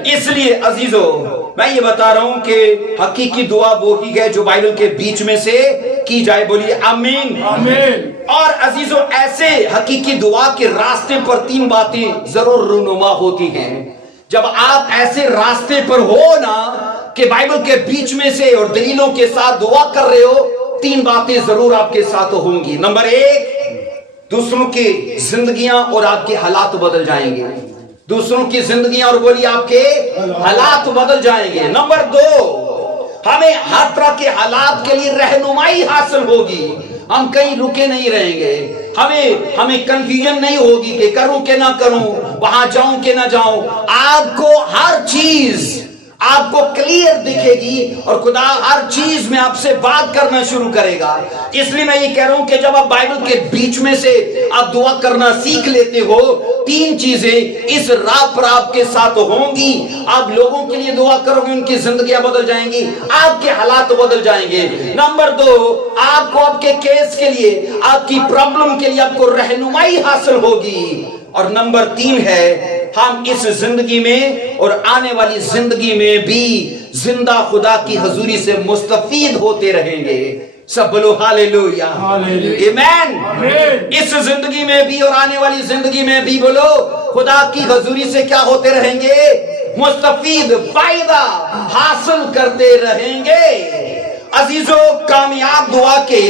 اس لیے عزیزو میں یہ بتا رہا ہوں کہ حقیقی دعا وہی ہے جو بائبل کے بیچ میں سے کی جائے. بولیے آمین. اور عزیزو ایسے حقیقی دعا کے راستے پر 3 باتیں ضرور رونما ہوتی ہیں. جب آپ ایسے راستے پر ہو نا کہ بائبل کے بیچ میں سے اور دلیلوں کے ساتھ دعا کر رہے ہو، 3 باتیں ضرور آپ کے ساتھ ہوں گی. نمبر 1، دوسروں کی زندگیاں اور آپ کے حالات بدل جائیں گے. دوسروں کی زندگیاں اور بولیے آپ کے حالات بدل جائیں گے. نمبر 2، ہمیں ہر طرح کے حالات کے لیے رہنمائی حاصل ہوگی. ہم کہیں رکے نہیں رہیں گے. ہمیں کنفیوژن نہیں ہوگی کہ کروں کہ نہ کروں، وہاں جاؤں کہ نہ جاؤں. آپ کو ہر چیز آپ کو کلیئر دکھے گی اور خدا ہر چیز میں آپ سے بات کرنا شروع کرے گا. اس لیے میں یہ کہہ رہا ہوں کہ جب آپ بائبل کے بیچ میں سے آپ دعا کرنا سیکھ لیتے ہو، 3 چیزیں اس راہ پر آپ کے ساتھ ہوں گی. آپ لوگوں کے لیے دعا کرو گے، ان کی زندگیاں بدل جائیں گی، آپ کے حالات بدل جائیں گے. نمبر 2، آپ کو آپ کے کیس کے لیے، آپ کی پرابلم کے لیے آپ کو رہنمائی حاصل ہوگی. اور نمبر 3 ہے، ہم اس زندگی میں اور آنے والی زندگی میں بھی زندہ خدا کی حضوری سے مستفید ہوتے رہیں گے. سب بولو ہاللیلویا. ایمین. اس زندگی میں بھی اور آنے والی زندگی میں بھی بولو خدا کی حضوری سے کیا ہوتے رہیں گے؟ مستفید، فائدہ حاصل کرتے رہیں گے. عزیزو کامیاب دعا کے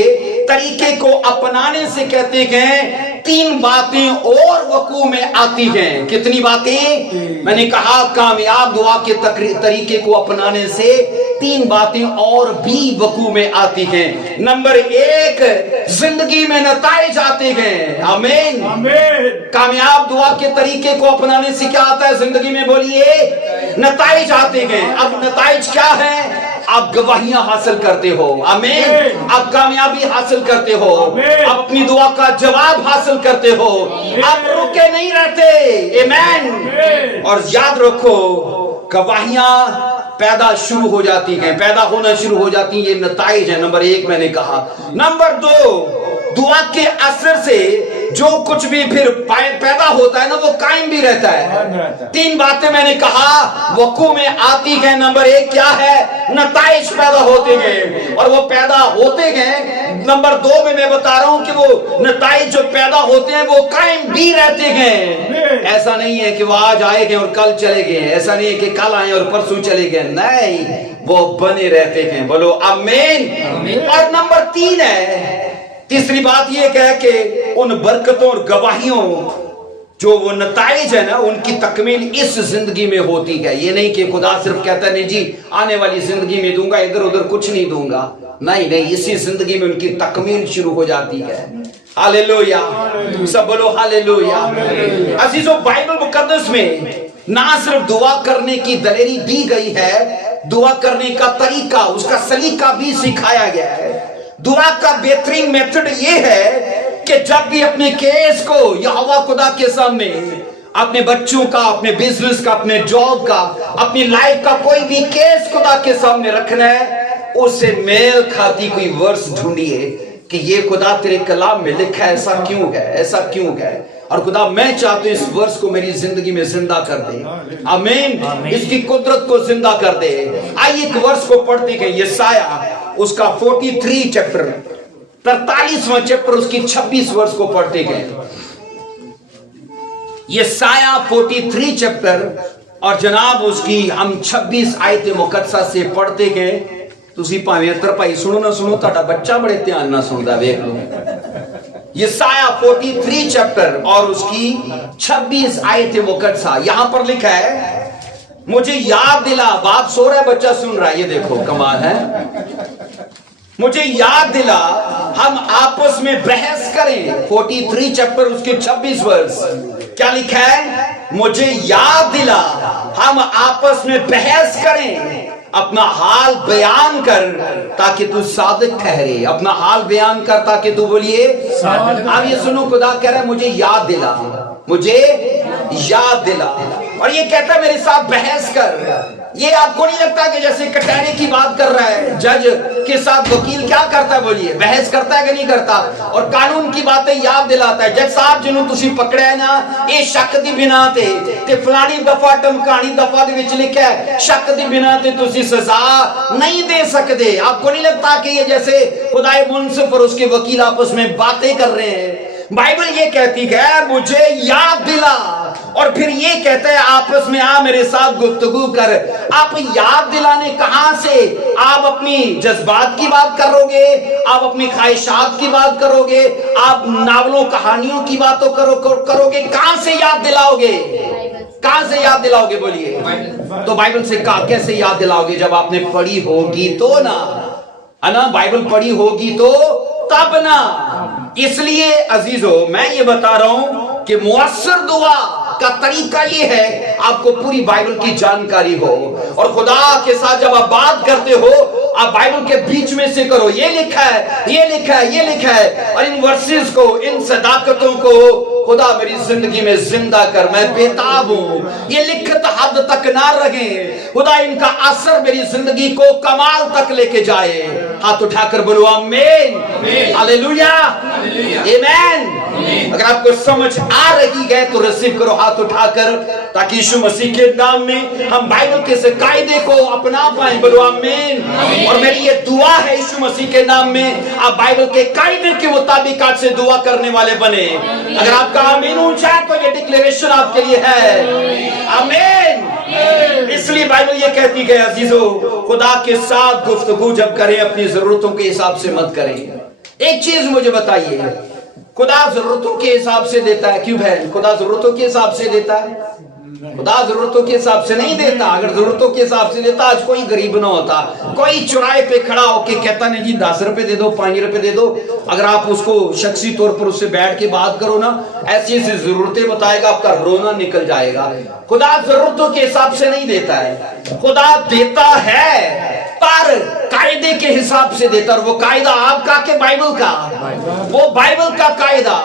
तरीके को अपनाने से कहते हैं 3 बातें और वकू में आती हैं। कितनी बातें? मैंने कहा कामयाब दुआ के तरीके को अपनाने से 3 बातें और भी वकू में आती हैं। नंबर 1, जिंदगी में नताइज आते हैं। आमीन। कामयाब दुआ के तरीके को अपनाने से क्या आता है जिंदगी में? बोलिए, नताइज आते हैं। अब नताइज क्या है? आप गवाहियां हासिल करते हो। आमीन। आप कामयाबी हासिल करते हो, आप अपनी दुआ का जवाब हासिल करते हो, आप रुके नहीं रहते। आमीन। और याद रखो, गवाहियां पैदा शुरू हो जाती हैं, पैदा होना शुरू हो जाती हैं। ये नताइज है। नंबर 1 मैंने कहा। नंबर 2, दुआ के असर से जो कुछ भी फिर पैदा होता है ना, वो कायम भी रहता है। 3 बातें मैंने कहा वकू में आती है। नंबर 1 क्या है? नताइज पैदा होते हैं, और वो पैदा होते हैं। नंबर 2 में मैं बता रहा हूं कि वो नताइज जो पैदा होते हैं वो कायम भी रहते हैं। ऐसा नहीं है कि वो आज आए गए और कल चले गए, ऐसा नहीं है कि कल आए और परसों चले गए, नहीं, वो बने रहते हैं। बोलो आमीन। और नंबर 3 है, तीसरी बात यह है कि उन बरकतों और गवाहियों जो वो नताइज है ना, उनकी तकमील इस जिंदगी में होती है। ये नहीं कि खुदा सिर्फ कहता नहीं जी आने वाली जिंदगी में दूंगा, इधर उधर कुछ नहीं दूंगा। नहीं, इसी जिंदगी में उनकी तकमील शुरू हो जाती है। हालेलुया। सब बोलो हालेलुया। अजीजों, बाइबल मुकद्दस में ना सिर्फ दुआ करने की दलेरी दी गई है, दुआ करने का तरीका, उसका सलीका भी सिखाया गया है। दुआ का बेहतरीन मेथड ये है कि जब भी अपने केस को यहोवा खुदा के सामने, अपने बच्चों का, अपने बिजनेस का, अपने जॉब का, अपनी लाइफ का कोई भी केस खुदा के सामने रखना है, उससे मेल खाती कोई वर्स ढूंढिए कि ये खुदा तेरे कलाम में लिखा है, ऐसा क्यों है, ऐसा क्यों है। और खुदा मैं चाहता हूं इस वर्स को मेरी जिंदगी में जिंदा कर दे। आमीन। इसकी कुदरत को जिंदा कर दे। आइए एक वर्स को पढ़ते हैं, यशायाह उसका 43 चैप्टर, 43वां चैप्टर, उसकी 26 वर्स को पढ़ते गए। यशायाह 43 चैप्टर और जनाब उसकी हम 26 आयत मुकद्दसा से पढ़ते गए। तुसी भावें अतर भाई सुनो ना सुनो, ताड़ा बच्चा बड़े ध्यान ना सुनदा, वेख लो। यशायाह 43 चैप्टर और उसकी 26 आयत मुकद्दसा, यहां पर लिखा है, मुझे याद दिला। बाप सो रहा है, बच्चा सुन रहा है, ये देखो कमाल है। मुझे याद दिला, हम आपस में बहस करें। 43 चैप्टर उसके 26 वर्स, क्या लिखा है? मुझे याद दिला, हम आपस में बहस करें, अपना हाल बयान कर ताकि तू सादिक ठहरे। अपना हाल बयान कर ताकि तू बोलिए। अब ये सुनो, खुदा कह रहा है मुझे याद दिला, मुझे याद दिला, और ये कहता है मेरे साथ बहस कर। ये आपको नहीं लगता कि जैसे कटहरे की बात कर रहा है, जज के साथ वकील क्या करता है? बोलिए, बहस करता है कि नहीं करता? और कानून की बातें याद दिलाता है। जज साहब जिन्होंने तुसी पकड़ा है ना, ये शक दी बिना ते फलानी दफा टमकानी दफा दे विच लिखा है, शक दी बिना ते तुसी सजा नहीं दे सकते। आपको नहीं लगता कि ये जैसे खुदाए मुंसिफ और उसके वकील आपस में बातें कर रहे हैं? बाइबल ये कहती है मुझे याद दिला, और फिर ये कहता है आपस में आ मेरे साथ गुफ्तगू कर। आप याद दिलाने कहां से? आप अपनी जज्बात की बात करोगे, आप अपनी ख्वाहिशात की बात करोगे, आप नावलों कहानियों की बातों करोगे, कहां से याद दिलाओगे? कहां से याद दिलाओगे? बोलिए। तो बाइबल से कैसे याद दिलाओगे? जब आपने पढ़ी होगी तो ना, है ना? बाइबल पढ़ी होगी तो तब ना। इसलिए अजीजों, मैं ये बता रहा हूं कि मुअस्सर दुआ का तरीका ये है, आपको पूरी बाइबल की जानकारी हो, और खुदा के साथ जब आप बात करते हो, आप बाइबल के बीच में से करो, ये लिखा है, ये लिखा है, ये लिखा है, और इन वर्सेस को, इन सदाकतों को खुदा मेरी जिंदगी में जिंदा कर। मैं बेताब हूं, ये लिखत हद तक ना रहे, खुदा इनका असर मेरी जिंदगी को कमाल तक लेके जाए। हाथ उठाकर बोलो आमीन, हालेलुया, आमीन। अगर आपको समझ आ रही है तो रिसीव करो हाथ उठाकर, ताकि यीशु मसीह के नाम में हम बाइबल के से कायदे को अपना पाए। बोलो आमीन। और मेरी ये दुआ है यीशु मसीह के नाम में, आप बाइबल के कायदे के मुताबिक आज से दुआ करने वाले बने। अगर आपका आमीन ऊंचा है तो ये डिक्लेरेशन आपके लिए है। आमीन। इसलिए बाइबल ये कहती है अजीजों, खुदा के साथ गुफ्तगू जब करें अपनी जरूरतों के हिसाब से मत करें। एक चीज मुझे बताइए, खुदा जरूरतों के हिसाब से देता है? क्यों बहन? खुदा जरूरतों के हिसाब से देता है? खुदा जरूरतों के हिसाब से नहीं देता। अगर जरूरतों के हिसाब से देता, आज कोई गरीब ना होता। कोई चौराहे पे खड़ा होके कहता नहीं जी 10 रुपए दे दो, 5 रुपए दे दो। अगर आप उसको शख्सी तौर पर उससे बैठ के बात करो ना, ऐसी ऐसी जरूरतें बताएगा, आपका रोना निकल जाएगा। खुदा जरूरतों के हिसाब से नहीं देता है, खुदा देता है पर कायदे के हिसाब से देता। और वो कायदा आपका के बाइबल का, वो बाइबल का कायदा।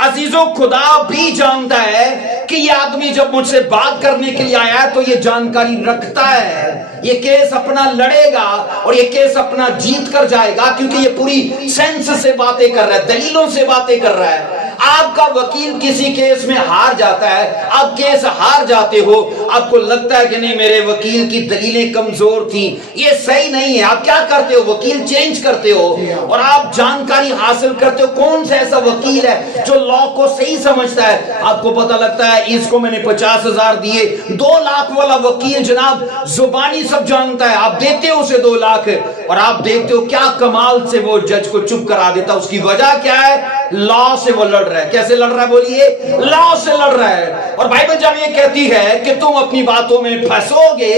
अजीजों, खुदा भी जानता है कि ये आदमी जब मुझसे बात करने के लिए आया है तो ये जानकारी रखता है, ये केस अपना लड़ेगा और ये केस अपना जीत कर जाएगा, क्योंकि ये पूरी सेंस से बातें कर रहा है, दलीलों से बातें कर रहा है। आपका वकील किसी केस में हार जाता है, आप केस हार जाते हो, आपको लगता है कि नहीं मेरे वकील की दलीलें कमजोर थी, ये सही नहीं है। आप क्या करते हो? वकील चेंज करते हो और आप जानकारी हासिल करते हो। कौन सा ऐसा वकील है जो लॉ को सही समझता है? आपको पता लगता है इसको मैंने 50,000 दिए, 2 लाख वाला वकील जनाब जुबानी सब जानता है। आप देते हो उसे 2 लाख और आप देखते हो क्या कमाल से वो जज को चुप करा देता। उसकी वजह क्या है? लॉ से वो लड़ रहा है। कैसे लड़ रहा है? बोलिए, लॉ से लड़ रहा है। और बाइबल जब ये कहती है कि तुम अपनी बातों में फंसोगे,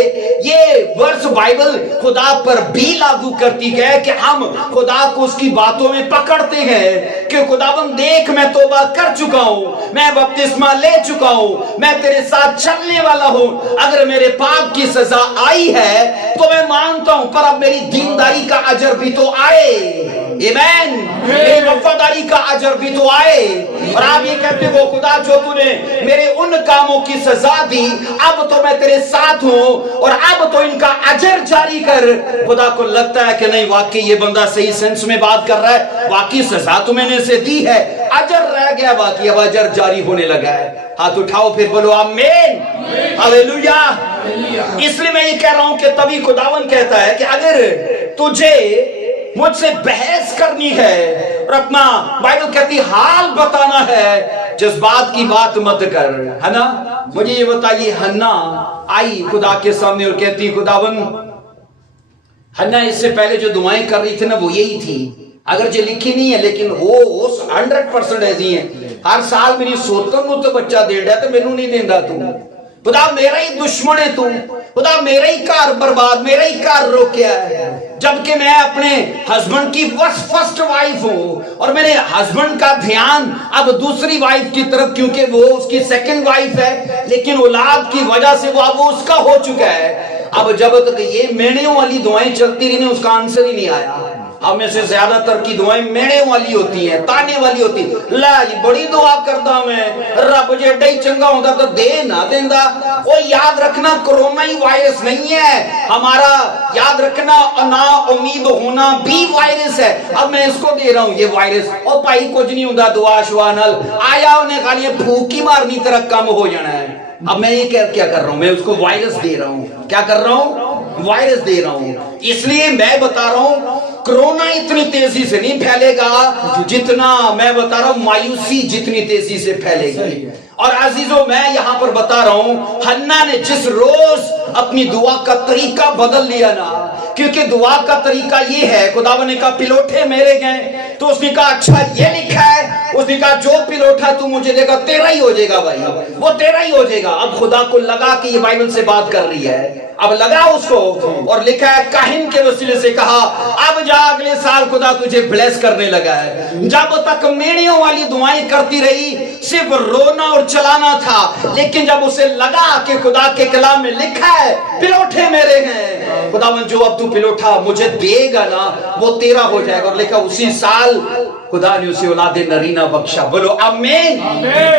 ये वर्ष बाइबल खुदा पर भी लागू करती है कि हम खुदा को उसकी बातों में पकड़ते हैं कि खुदावंद देख, मैं तौबा कर चुका हूं, मैं बपतिस्मा ले चुका हूं, मैं तेरे साथ चलने वाला हूं। अगर मेरे पाप की सजा आई है तो मैं मानता हूं, पर अब मेरी दीनदारी का अजर भी तो आए। आमीन। मेरी वफादारी का अजर भी तो आए। और आप ये कहते हो खुदा जो तूने मेरे उन कामों की सजा दी, अब तो मैं तेरे साथ हूं और अब तो इनका अजर जारी कर। खुदा को लगता है कि नहीं वाकई ये बंदा सही सेंस में बात कर रहा है, वाकई सजा तो मैंने इसे दी है, अजर रह गया बाकी, अब अजर जारी होने लगा है। हाथ उठाओ फिर बोलो आमीन, हालेलुया। इसलिए मैं ये कह रहा हूं कि तभी खुदावन कहता है कि अगर तुझे मुझसे बहस करनी है और अपना, बाइबल कहती हाल बताना है, जज्बात की बात मत कर, है ना। मुझे ये बताइए, हन्ना आई खुदा के सामने और कहती खुदावन, हन्ना इससे पहले जो दुआएं कर रही थी ना वो यही थी। अगर जो लिखी नहीं है लेकिन वो 100% ऐसी है। हर साल मेरी सोतन नु तो बच्चा दे रहा तो मैनू नहीं देंदा तू। खुदा मेरा ही दुश्मन है तू, खुदा मेरा ही घर बर्बाद, मेरा ही घर रोकिया है, जबकि मैं अपने हस्बैंड की फर्स्ट वाइफ हूं और मेरे हस्बैंड का ध्यान अब दूसरी वाइफ की तरफ, क्योंकि वो उसकी सेकंड वाइफ है, लेकिन औलाद की वजह से वो अब उसका हो चुका है। अब जब तक ये मेणेयों वाली दुआएं चलती रही, उसका आंसर ही नहीं आया। अब में से ज्यादातर की दुआएं मेणे वाली होती हैं, ताने वाली होती। ला जी बड़ी दुआ करदा मैं, रब जे एडा ही चंगा होता तो दे ना देंदा। ओ याद रखना, कोरोना ही वायरस नहीं है हमारा, याद रखना ना उम्मीद होना भी वायरस है। अब मैं इसको दे रहा हूं ये वायरस, और भाई कुछ नहीं होता, दुआ शुआ नाल आया उन्हें खाली फूक ही मारनी तरह कम हो जाना है। अब मैं ये क्या कर रहा हूं, मैं उसको वायरस दे रहा हूं। क्या कर रहा हूं? वायरस दे रहा हूं। इसलिए मैं बता रहा हूं कोरोना इतनी तेजी से नहीं फैलेगा जितना, मैं बता रहा हूं मायूसी जितनी तेजी से फैलेगी। और अजीजों मैं यहां पर बता रहा हूं, हन्ना ने जिस रोज अपनी दुआ का तरीका बदल लिया ना, क्योंकि दुआ का तरीका ये है, खुदावन ने कहा पिलोठे मेरे गए, तो उसने कहा अच्छा ये लिखा है, उसने कहा जो पिलोठा तू मुझे देगा तेरा ही हो जाएगा भाई, वो तेरा ही हो जाएगा। अब खुदा को लगा कि ये बाइबल से बात कर रही है, अब लगा उसको, और लिखा है काहिन के वसीले से कहा अब जा अगले साल खुदा तुझे ब्लेस करने लगा है। जब तक मेणियों वाली दुआएं करती रही, सिर्फ रोना और चलाना था, लेकिन जब उसे लगा कि खुदा के कलाम में लिखा है पिलोठे मेरे हैं, खुदावन जो अब तू पिलोठा मुझे देगा ना वो तेरा हो जाएगा। और लिखा उसी साल खुदा ने उसे औलादे नरीना बख्शा। बोलो आमीन।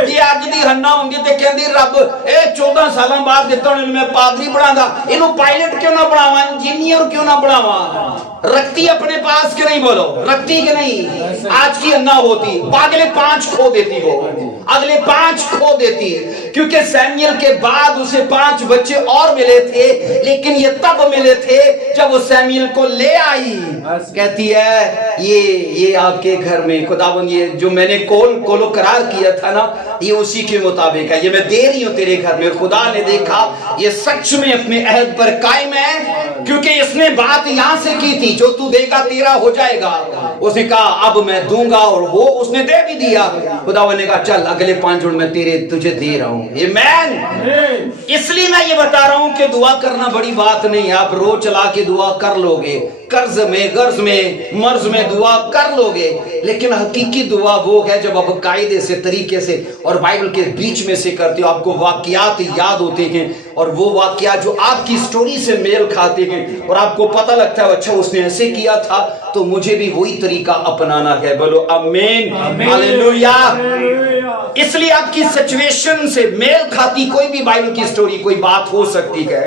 ये अज दी हन्ना होंगी ते कहंदी रब ए 14 साल बाद दिता मैं पादरी बनांगा, इनू पायलट क्यों ना बनावा, इंजीनियर क्यों ना बनावा, रखती अपने पास के नहीं, बोलो रखती के नहीं। आज की अन्ना होती अगले 5 खो देती, वो अगले 5 खो देती, क्योंकि सैमुएल के बाद उसे 5 बच्चे और मिले थे, लेकिन ये तब मिले थे जब वो सैमुएल को ले आई। कहती है ये आपके घर में खुदावन ये जो मैंने कोलो करार किया था ना, ये उसी के मुताबिक है, ये मैं दे रही हूं तेरे घर में। खुदा ने देखा ये सच में अपने अहद पर कायम है, क्योंकि इसने उसने बात यहां से की थी, जो तू देगा तेरा हो जाएगा। उसने कहा अब मैं दूंगा, और वो उसने दे भी दिया। खुदावन ने कहा चल अगले 5 मिनट में तुझे दे रहा हूं। आमीन। इसलिए मैं ये बता रहा हूं कि दुआ करना बड़ी बात नहीं है। आप रोज चला के दुआ कर लोगे, कर्ज में, गर्ज में, मर्ज में दुआ कर लोगे, लेकिन हकीकी दुआ वो है जब आप कायदे से, तरीके से और बाइबल के बीच में से करते हो। आपको वाकयात याद होते हैं, और वो वाकयात जो आपकी स्टोरी से मेल खाते हैं, और आपको पता लगता है अच्छा उसने ऐसे किया था तो मुझे भी वही तरीका अपनाना है। बोलो आमीन, हालेलुया। इसलिए आपकी सिचुएशन से मेल खाती कोई भी बाइबल की स्टोरी, कोई बात हो सकती है।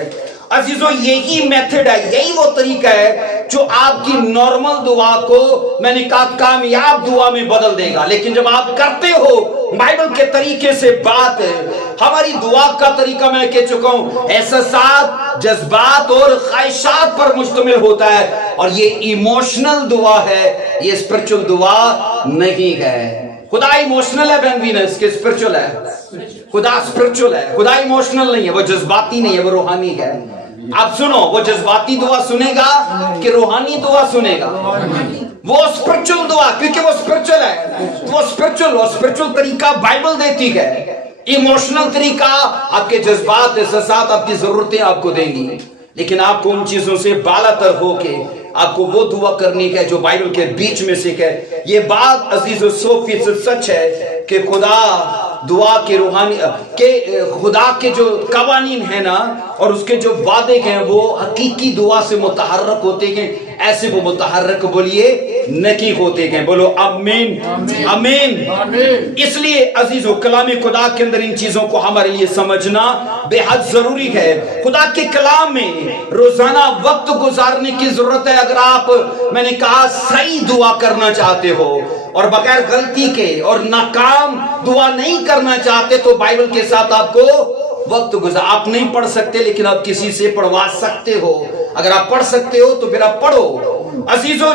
अजीजों, यही मेथड है, यही वो तरीका है जो आपकी नॉर्मल दुआ को, मैंने कहा, कामयाब दुआ में बदल देगा। लेकिन जब आप करते हो बाइबल के तरीके से बात, हमारी दुआ का तरीका मैं कह चुका हूं एहसासात, जज्बात और ख्वाहिशात पर मुश्तमिल होता है, और ये इमोशनल दुआ है, ये स्पिरिचुअल दुआ नहीं है। खुदा इमोशनल है बहन वीनस, के स्पिरिचुअल है। खुदा स्पिरिचुअल है, खुदा इमोशनल नहीं है, वो जज्बाती नहीं है, वो रूहानी है। आप सुनो, वो जज्बाती दुआ सुनेगा कि रूहानी दुआ सुनेगा? वो स्पिरिचुअल दुआ, क्योंकि वो स्पिरिचुअल है, वो स्पिरिचुअल तरीका बाइबल देती है। इमोशनल तरीका आपके जज्बात, एहसासात, आपकी जरूरतें आपको देंगी, लेकिन आपको उन चीजों से बालातर होके आपको वो दुआ करनी है जो बाइबल के बीच में से है। ये बात अजीजों 100% सच है कि खुदा दुआ के रूहानी के, खुदा के जो कवानीन है ना, और उसके जो वादे हैं वो हकीकी दुआ से मुतहर्रक होते हैं, ऐसे वो मुतहर्रक बोलिए नहीं होते हैं। बोलो आमीन, आमीन। इसलिए अजीजों, कलाम खुदा के अंदर इन चीजों को हमारे लिए समझना बेहद जरूरी है। खुदा के कलाम में रोजाना वक्त गुजारने की जरूरत है। अगर आप, मैंने कहा, सही दुआ करना चाहते हो और बगैर गलती के और नाकाम दुआ नहीं करना चाहते, तो बाइबल के साथ आपको वक्त गुजार, आप नहीं पढ़ सकते लेकिन आप किसी से पढ़वा सकते हो। अगर आप पढ़ सकते हो तो फिर आप पढ़ो। अजीजों,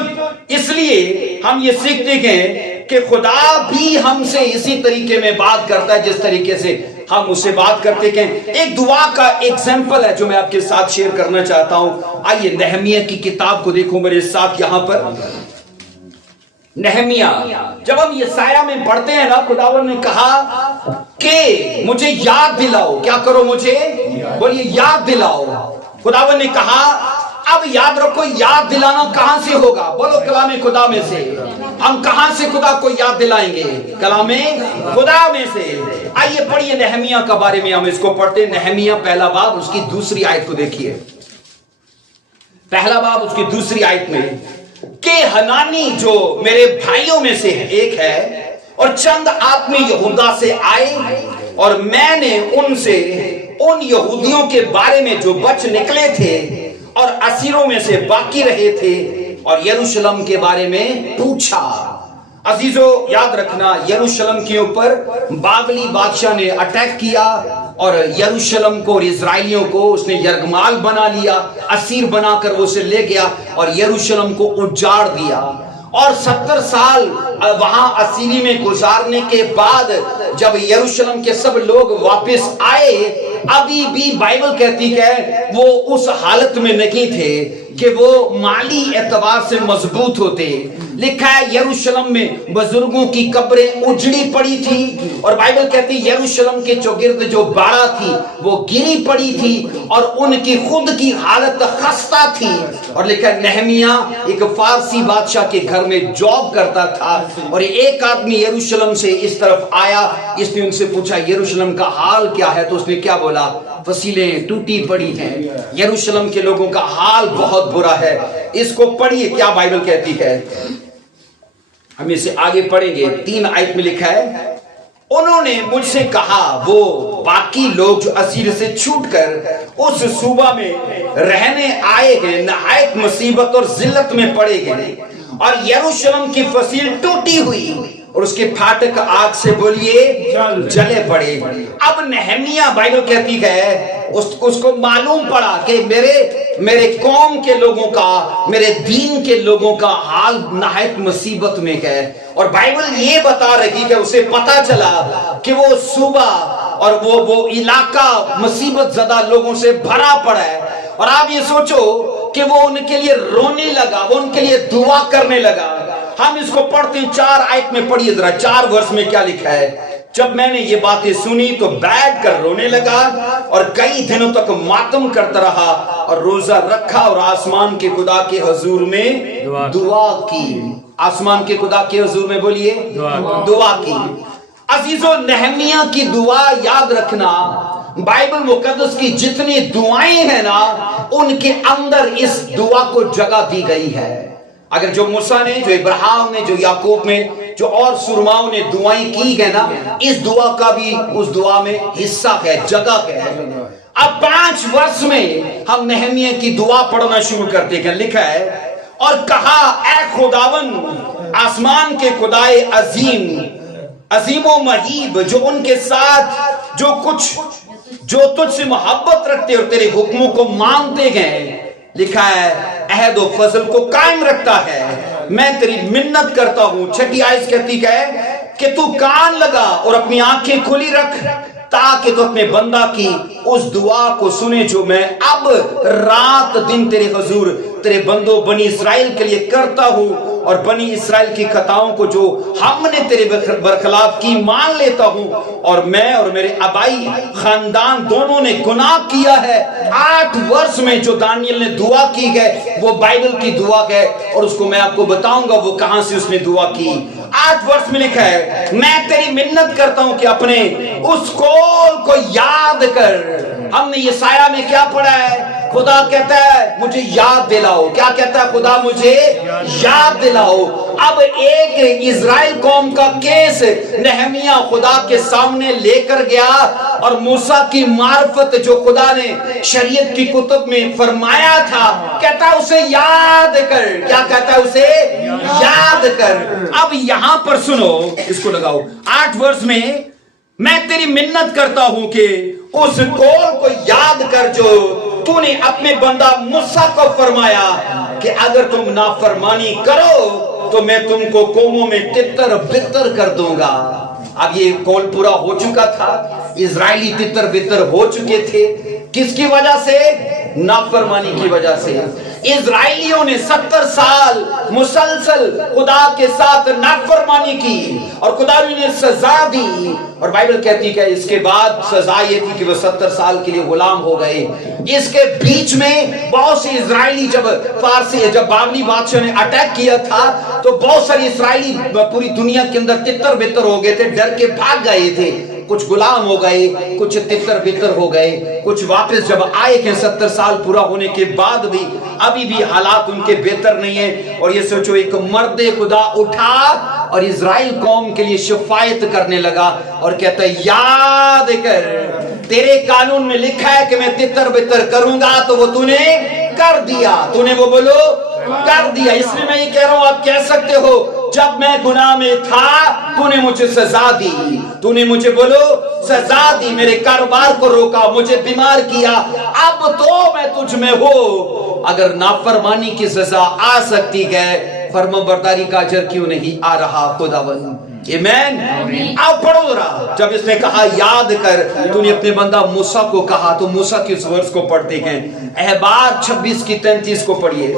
इसलिए हम ये सीखते हैं कि खुदा भी हमसे इसी तरीके में बात करता है जिस तरीके से हम उससे बात करते हैं। एक दुआ का एग्जाम्पल है जो मैं आपके साथ शेयर करना चाहता हूं। आइए नहमिया की किताब को देखो मेरे साथ। यहां पर नहमिया, जब हम यशायाह में पढ़ते हैं ना, खुदावन ने कहा कि मुझे याद दिलाओ। क्या करो? मुझे, बोलिए, याद दिलाओ। खुदावन ने कहा, अब याद रखो, याद दिलाना कहां से होगा? बोलो, कलाम खुदा में से। हम कहां से खुदा को याद दिलाएंगे? कलाम खुदा में से। आइए पढ़िए नहमिया का बारे में, हम इसको पढ़ते हैं। नहमिया पहला बाब उसकी दूसरी आयत को देखिए। पहला बाब उसकी दूसरी आयत में कि हनानी जो मेरे भाइयों में से एक है, और चंद आदमी यहूदा से आए, और मैंने उनसे उन यहूदियों के बारे में जो बच निकले थे और असीरों में से बाकी रहे थे, और यरूशलेम के बारे में पूछा। अजीजों, याद रखना, यरूशलेम के ऊपर बाबली बादशाह ने अटैक किया, और यरूशलेम को और इजराइलियों को उसने यरगमाल बना लिया, असीर बनाकर वो उसे ले गया और यरूशलेम को उजाड़ दिया। और 70 साल वहां असीरी में गुजारने के बाद जब यरूशलेम के सब लोग वापस आए, अभी भी बाइबल कहती है वो उस हालत में नहीं थे कि वो माली एतबार से मजबूत होते। लिखा है यरूशलेम में बुजुर्गों की कब्रें उजड़ी पड़ी थी, और बाइबल कहती है यरूशलेम के चौगिर्द जो बाड़ा थी वो गिरी पड़ी थी, और उनकी खुद की हालत खस्ता थी। और लिखा है नहमिया एक फारसी बादशाह के घर में जॉब करता था, और एक आदमी यरूशलेम से इस तरफ आया, इसने उनसे पूछा यरूशलेम का हाल क्या है? तो उसने क्या बोला? फसीलें टूटी पड़ी हैं, यरूशलेम के लोगों का हाल बहुत बुरा है। इसको पढ़िए क्या बाइबल कहती है, हम इसे आगे पढ़ेंगे। 3 आयत में लिखा है, उन्होंने मुझसे कहा, वो बाकी लोग जो असीर से छूटकर उस सूबा में रहने आए हैं, नहायत मुसीबत और जिल्लत में पड़े गए, और यरूशलेम की फसील टूटी हुई और उसके फाटक आग से, बोलिए, जले पड़े। अब नहमिया, बाइबल कहती है, उसको मालूम पड़ा कि मेरे कौम के लोगों का, मेरे दीन के लोगों का हाल नहायत मुसीबत में है। और बाइबल ये बता रही है, उसे पता चला कि वो सूबा और वो इलाका मुसीबत ज़दा लोगों से भरा पड़ा है, اور آپ یہ سوچو کہ وہ ان کے لیے رونے لگا, وہ ان کے لیے دعا کرنے لگا. ہم اس کو پڑھتے ہیں, 4 آیت میں پڑھیے ذرا, 4 ورس میں کیا لکھا ہے. جب میں نے یہ باتیں سنی تو بیٹھ کر رونے لگا اور کئی دنوں تک ماتم کرتا رہا اور روزہ رکھا اور آسمان کے خدا کے حضور میں دعا کی. آسمان کے خدا کے حضور میں بولیے دعا کی. عزیزو, نہمیہ کی دعا یاد رکھنا, بائبل مقدس کی جتنی دعائیں ہیں نا, ان کے اندر اس دعا کو جگہ دی گئی ہے. اگر جو موسیٰ نے, جو ابراہیم نے, جو یعقوب نے, جو اور سرماؤں نے دعائیں کی ہے نا, اس دعا کا بھی اس دعا میں حصہ ہے, جگہ ہے. اب 5 ورس میں ہم نہمیہ کی دعا پڑھنا شروع کرتے ہیں. لکھا ہے, اور کہا اے خداون آسمان کے خدائے عظیم و مہیب, جو ان کے ساتھ جو تجھ سے محبت رکھتے اور تیرے حکموں کو مانتے ہیں. لکھا ہے, عہد و فضل کو قائم رکھتا ہے. میں تیری منت کرتا ہوں. 6 آیت کہتی ہے کہ تو کان لگا اور اپنی آنکھیں کھلی رکھ تاکہ تو اپنے بندہ کی اس دعا کو سنے جو میں اب رات دن تیرے حضور تیرے بندوں بنی اسرائیل کے لیے کرتا ہوں, اور بنی اسرائیل کی خطاؤں کو جو ہم نے تیرے برخلاف کی مان لیتا ہوں. اور میں اور میرے آبائی خاندان دونوں نے گناہ کیا ہے. 8 ورس میں جو دانیل نے دعا کی ہے وہ بائبل کی دعا ہے, اور اس کو میں آپ کو بتاؤں گا وہ کہاں سے اس نے دعا کی. 8 ورس میں لکھا ہے, میں تیری منت کرتا ہوں کہ اپنے اس قول کو یاد کر. ہم نے یسایہ میں کیا پڑھا ہے, خدا کہتا ہے مجھے یاد دلاؤ. کیا کہتا ہے خدا, مجھے یاد دلاؤ. اب ایک اسرائیل قوم کا کیس نہمیہ خدا کے سامنے لے کر گیا, اور موسیٰ کی معرفت جو خدا نے شریعت کی کتب میں فرمایا تھا, کہتا ہے اسے یاد کر. کیا کہتا ہے, اسے یاد کر. اب یہاں پر سنو, اس کو لگاؤ. 8 ورس میں تیری منت کرتا ہوں کہ اس قول کو یاد کر جو تو نے اپنے بندہ موسیٰ کو فرمایا کہ اگر تم نافرمانی کرو تو میں تم کو قوموں میں تتر بتر کر دوں گا. اب یہ قول پورا ہو چکا تھا, اسرائیلی تتر بتر ہو چکے تھے. کس کی وجہ سے؟ نافرمانی کی وجہ سے. اسرائیلیوں نے 70 سال مسلسل خدا کے ساتھ نافرمانی کی اور خدا نے سزا دی, اور بائبل کہتی ہے اس کے بعد سزا یہ تھی کہ وہ 70 سال کے لیے غلام ہو گئے. اس کے بیچ میں بہت سے اسرائیلی, جب بابلی بادشاہ نے اٹیک کیا تھا تو بہت ساری اسرائیلی پوری دنیا کے اندر تتر بتر ہو گئے تھے, ڈر کے بھاگ گئے تھے. کچھ غلام ہو گئے, کچھ تتر بتر ہو گئے, کچھ واپس جب آئے کہ 70 سال پورا ہونے کے بعد بھی ابھی بھی حالات ان کے بہتر نہیں ہیں. اور یہ سوچو, ایک مرد خدا اٹھا اور اسرائیل قوم کے لیے شفاعت کرنے لگا اور کہتا ہے یاد کر, تیرے قانون میں لکھا ہے کہ میں تتر بتر کروں گا, تو وہ تو نے کر دیا. تو نے وہ بولو کر دیا. اس لیے میں یہ کہہ رہا ہوں, آپ کہہ سکتے ہو جب میں گناہ میں تھا تو نے مجھے سزا دی, تو نے مجھے بولو سزا دی, میرے کاروبار کو روکا, مجھے بیمار کیا, اب تو میں تجھ میں ہوں. اگر نافرمانی کی سزا آ سکتی ہے, فرمانبرداری کا اجر کیوں نہیں آ رہا خداوند؟ ایمین. اب پڑھو ذرا, جب اس نے کہا یاد کر, تو نے اپنے بندہ موسیٰ کو کہا, تو موسیٰ کی اس ورس کو پڑھتے ہیں. احبار 26 کی 33 کو پڑھیے.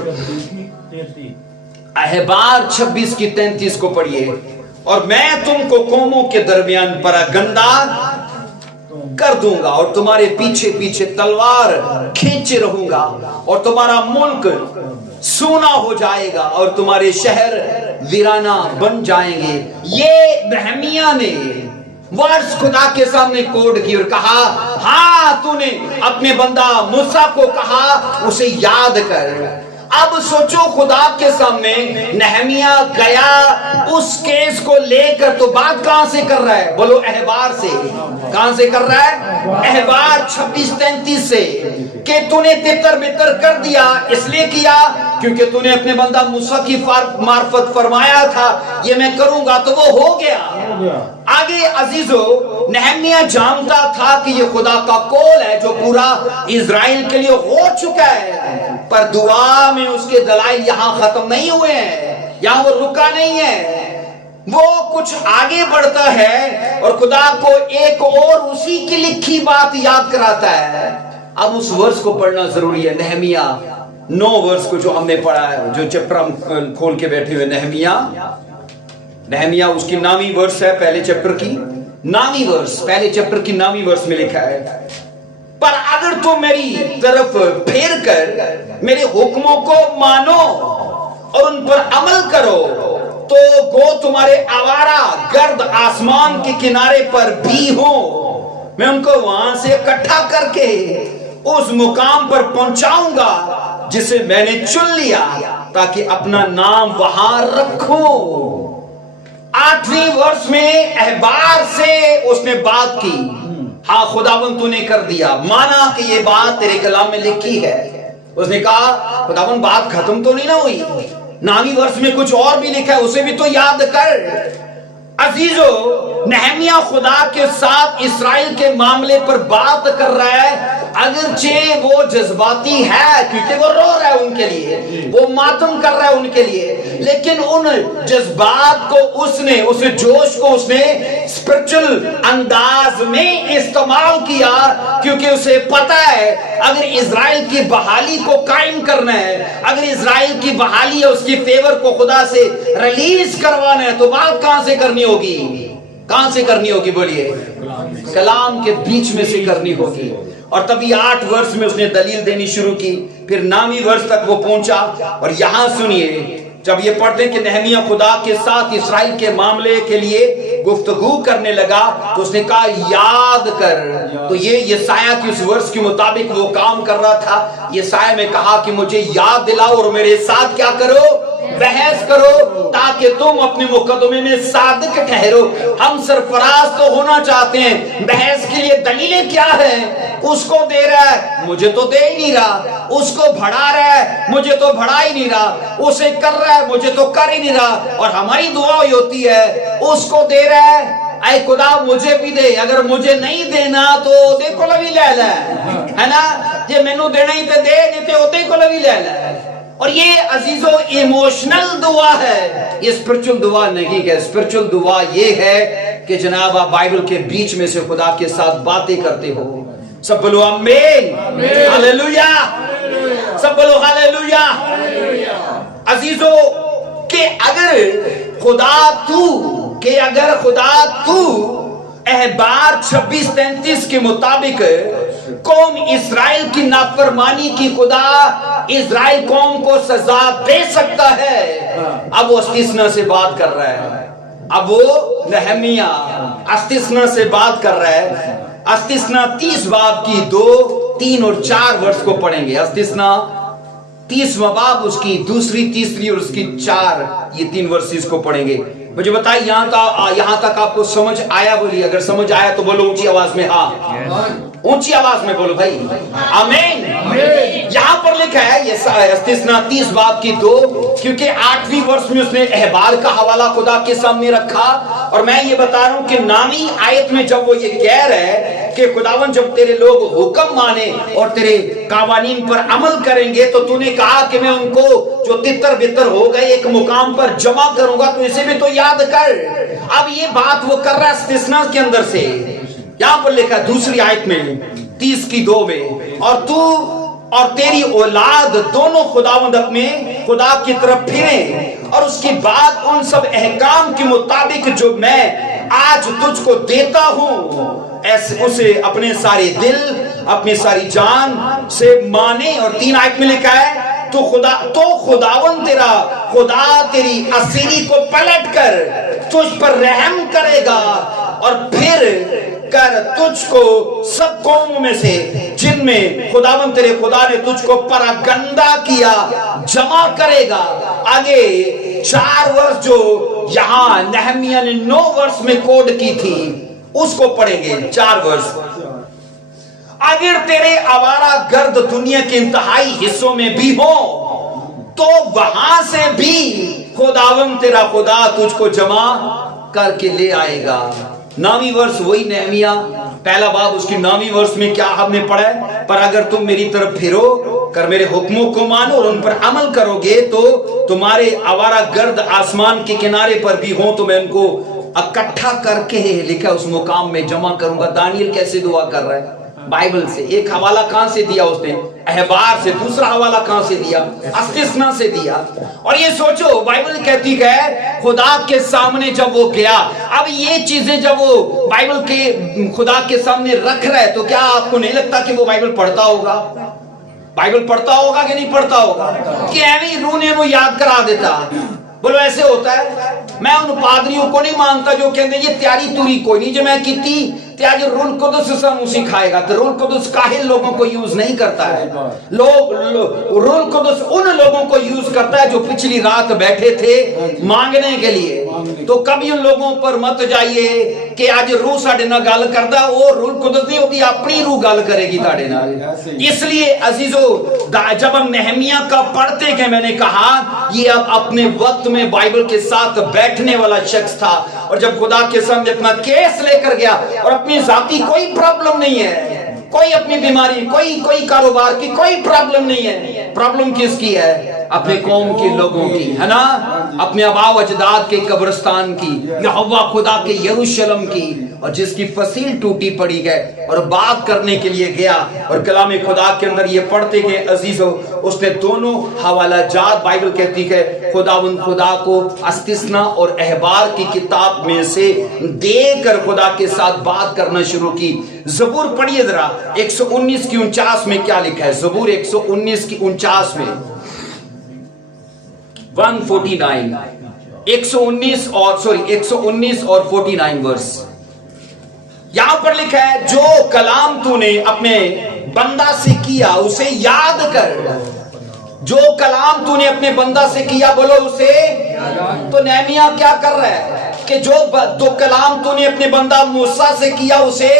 احبار 26 کی 33 کو پڑھیے. اور میں تم کو قوموں کے درمیان پراگندہ کر دوں گا اور تمہارے پیچھے پیچھے تلوار کھینچے رہوں گا, اور تمہارا ملک سونا ہو جائے گا اور تمہارے شہر ویرانہ بن جائیں گے. یہ نہمیہ نے ورس خدا کے سامنے کوڈ کی اور کہا ہاں تو نے اپنے بندہ موسیٰ کو کہا اسے یاد کر. اب سوچو, خدا کے سامنے نہمیہ گیا اس کیس کو لے کر, تو بات کہاں سے کر رہا ہے؟ بولو احبار سے. کہاں سے کر رہا ہے؟ احبار 26:33 سے, کہ تو نے تتر بتر کر دیا. اس لیے کیا کیونکہ تو نے اپنے بندہ موسیٰ کی معرفت فرمایا تھا یہ میں کروں گا, تو وہ ہو گیا. آگے عزیزو, نہمیہ جانتا تھا کہ یہ خدا کا قول ہے جو پورا اسرائیل کے لیے ہو چکا ہے, پر دعا میں اس کے دلائل یہاں ختم نہیں ہوئے ہیں, یہاں وہ رکا نہیں ہے, وہ کچھ آگے بڑھتا ہے اور خدا کو ایک اور اسی کی لکھی بات یاد کراتا ہے. اب اس ورس کو پڑھنا ضروری ہے. نہمیہ 9 ورس کو جو ہم نے پڑھا ہے, جو چیپٹر ہم کھول کے بیٹھے ہوئے, نہمیہ اس کی 9ویں ورس ہے, پہلے چیپٹر کی 9ویں ورس, پہلے چیپٹر کی 9ویں ورس میں لکھا ہے, پر اگر تم میری طرف پھیر کر میرے حکموں کو مانو اور ان پر عمل کرو تو گو تمہارے آوارہ گرد آسمان کے کنارے پر بھی ہوں, میں ان کو وہاں سے اکٹھا کر کے اس مقام پر پہنچاؤں گا جسے میں نے چن لیا تاکہ اپنا نام وہاں رکھوں. 8ویں ورس میں احبار سے اس نے بات کی. ہاں خداوند تو نے کر دیا, مانا کہ یہ بات تیرے کلام میں لکھی ہے. اس نے کہا خداوند بات ختم تو نہیں نہ ہوئی, 9ویں ورس میں کچھ اور بھی لکھا ہے, اسے بھی تو یاد کر. عزیزو, نہمیہ خدا کے ساتھ اسرائیل کے معاملے پر بات کر رہا ہے, اگرچہ وہ جذباتی ہے کیونکہ وہ رو رہا ہے ان کے لیے, وہ ماتم کر رہا ہے ان کے لیے, لیکن ان جذبات کو اس نے, اس جوش کو اس نے اسپرچل انداز میں استعمال کیا, کیونکہ اسے پتا ہے اگر اسرائیل کی بحالی کو قائم کرنا ہے, اگر اسرائیل کی بحالی ہے, اس کی فیور کو خدا سے ریلیز کروانا ہے, تو بات کہاں سے کرنی ہوگی, کہاں سے کرنی ہوگی بولیے, کلام کے بیچ میں سے کرنی ہوگی. اور تبھی 8 ورس میں اس نے دلیل دینی شروع کی, پھر 9ویں ورس تک وہ پہنچا. اور یہاں سنیے, جب یہ پڑھتے کہ نہمیہ خدا کے ساتھ اسرائیل کے معاملے کے لیے گفتگو کرنے لگا تو اس نے کہا یاد کر. تو یہ یسایہ کی اس ورس کے مطابق وہ کام کر رہا تھا. یسایہ میں کہا کہ مجھے یاد دلاؤ اور میرے ساتھ کیا کرو, بحث کرو, تاکہ تم اپنے مقدمے میں صادق ٹھہرو. ہم سرفراز تو ہونا چاہتے ہیں, بحث کے لیے دلیلیں کیا ہیں, اس کو دے رہا ہے مجھے تو دے ہی نہیں رہا, اس کو بڑھا رہا ہے مجھے تو بڑھا ہی نہیں رہا, اسے کر رہا ہے مجھے تو کر ہی نہیں رہا. اور ہماری دعا ہوئی ہوتی ہے, اس کو دے رہا ہے اے خدا مجھے بھی دے, اگر مجھے نہیں دینا تو دے کو لوی لے لے, ہے نا, جے مینوں دینا ہی تے دے, نہیں تے اوتے کو لوی لے لے. اور یہ عزیزو ایموشنل دعا ہے, یہ اسپرچل دعا نہیں ہے. اسپرچل دعا یہ ہے کہ جناب آپ بائبل کے بیچ میں سے خدا کے ساتھ باتیں کرتے ہو. سب بولو آمین, ہاللویا, سب بولو ہاللویا. عزیزو, کہ اگر خدا تو احبار 26:33 کے مطابق قوم اسرائیل کی نافرمانی کی خدا اسرائیل قوم کو سزا دے سکتا ہے, اب وہ استثناء سے بات کر رہا ہے. اب وہ نہمیہ استثناء سے بات کر رہا ہے. استثناء 30 باب کی 2, 3 اور 4 ورس کو پڑھیں گے. استثناء 30واں باب اس کی 2, 3 اور اس کی 4, یہ 3 ورسز کو پڑھیں گے. مجھے بتائیں یہاں تک آپ کو سمجھ آیا؟ بولیے اگر سمجھ آیا تو بولو اونچی آواز میں ہاں, اونچی آواز میں بولو بھائی آمین. یہاں پر لکھا ہے یہ استثناء 30 باب کی 2, کیونکہ 8ویں ورس میں اس نے احبار کا حوالہ خدا کے سامنے رکھا. اور میں یہ بتا رہا ہوں کہ 9ویں آیت میں جب وہ یہ کہہ رہا ہے کہ خداوند جب تیرے لوگ حکم مانے اور تیرے قوانین پر عمل کریں گے تو تو نے کہا کہ میں ان کو جو تتر بتر ہو گئے ایک مقام پر جمع کروں گا, تو اسے بھی تو یاد کر. اب یہ بات وہ کر رہا ہے استثناء کے اندر سے. یہاں پر لکھا دوسری آیت میں 30 کی 2 میں, اور تو اور تیری اولاد دونوں خداوند اپنے خدا کی طرف پھریں اور اس کی بات ان سب احکام کے مطابق جو میں آج تجھ کو دیتا ہوں ایسے اسے اپنے سارے دل اپنی ساری جان سے مانے. اور 3 آیت میں لکھا ہے تو خداوند تیرا خدا تیری اسیری کو پلٹ کر تجھ پر رحم کرے گا اور پھر کر تجھ کو سب قوموں میں سے جن میں خداوند تیرے خدا نے تجھ کو پراگندہ کیا جمع کرے گا. آگے 4 ورس جو یہاں نہمیہ نے 9 ورس میں کوڈ کی تھی اس کو پڑھیں گے. 4 ورس. اگر تیرے آوارہ گرد دنیا کے انتہائی حصوں میں بھی ہو تو وہاں سے بھی خداوند تیرا خدا تجھ کو جمع کر کے لے آئے گا. 9ویں ورس وہی نہمیہ پہلا باب اس کی 9ویں ورس میں کیا ہم نے پڑھا ہے, پر اگر تم میری طرف پھرو کر میرے حکموں کو مانو اور ان پر عمل کرو گے تو تمہارے آوارہ گرد آسمان کے کنارے پر بھی ہوں تو میں ان کو اکٹھا کر کے لکھا اس مقام میں جمع کروں گا. دانیل کیسے دعا کر رہا ہے, बाइबल से। एक हवाला कहां से दिया उसने? अहबार से। दूसरा हवाला कहां से दिया? अस्तिस्ना से दिया। और ये सोचो, बाइबल कहती है खुदा के सामने जब वो गया, अब ये चीजें जब वो बाइबल के खुदा के सामने रख रहा है, तो क्या आपको नहीं लगता कि वो बाइबल पढ़ता होगा? बाइबल पढ़ता होगा कि नहीं पढ़ता होगा? कि एवं रूह ने याद करा देता? बोलो ऐसे होता है? मैं उन पादरियों को नहीं मानता जो कहते ये तैयारी तुरी कोई नहीं जो मैं की त्याज रूल कुदस सिखाएगा। तो रूल कुदस काहिल लोगों को यूज नहीं करता है। रूल कुदस उन लोगों को यूज करता है जो पिछली रात बैठे थे मांगने के लिए। तो कभी उन लोगों पर मत जाइए कि आज रूह साडे नाल गल करदा, वो रूल कुदस नहीं होती, अपनी रूह गल करेगी ताडे नाल। इसलिए अजीजो, जब हम नेहमिया का पढ़ते गए, मैंने कहा ये अब अपने वक्त में बाइबल के साथ बैठने वाला शख्स था, और जब खुदा के सामने अपना केस लेकर गया, और अपनी जाती कोई प्रॉब्लम नहीं है, कोई अपनी बीमारी, कोई कारोबार की कोई प्रॉब्लम नहीं है। प्रॉब्लम किसकी है? अपने कौम के लोगों की, है ना? अपने आबाओ अजदाद के कब्रिस्तान की, यहोवा खुदा के यरूशलेम की, और जिसकी फसील टूटी पड़ी गए और बात करने के लिए गया। और कलाम खुदा के अंदर ये पढ़ते गए अजीजो, उसने दोनों हवाला जात, बाइबल कहती है खुदावंद खुदा को अस्तिस्ना और अहबार की किताब में से देकर खुदा के साथ बात करना शुरू की। ज़बूर पढ़िए जरा, 119 की 49 में क्या लिखा है? ज़बूर 119 की 49 में 149 119 और 49 वर्स यहां पर लिखा है, जो कलाम तूने अपने बंदा से किया उसे याद कर। जो कलाम तूने अपने बंदा से किया, बोलो उसे। तो नेहमिया क्या कर रहा है कि जो कलाम तूने अपने बंदा मूसा से किया उसे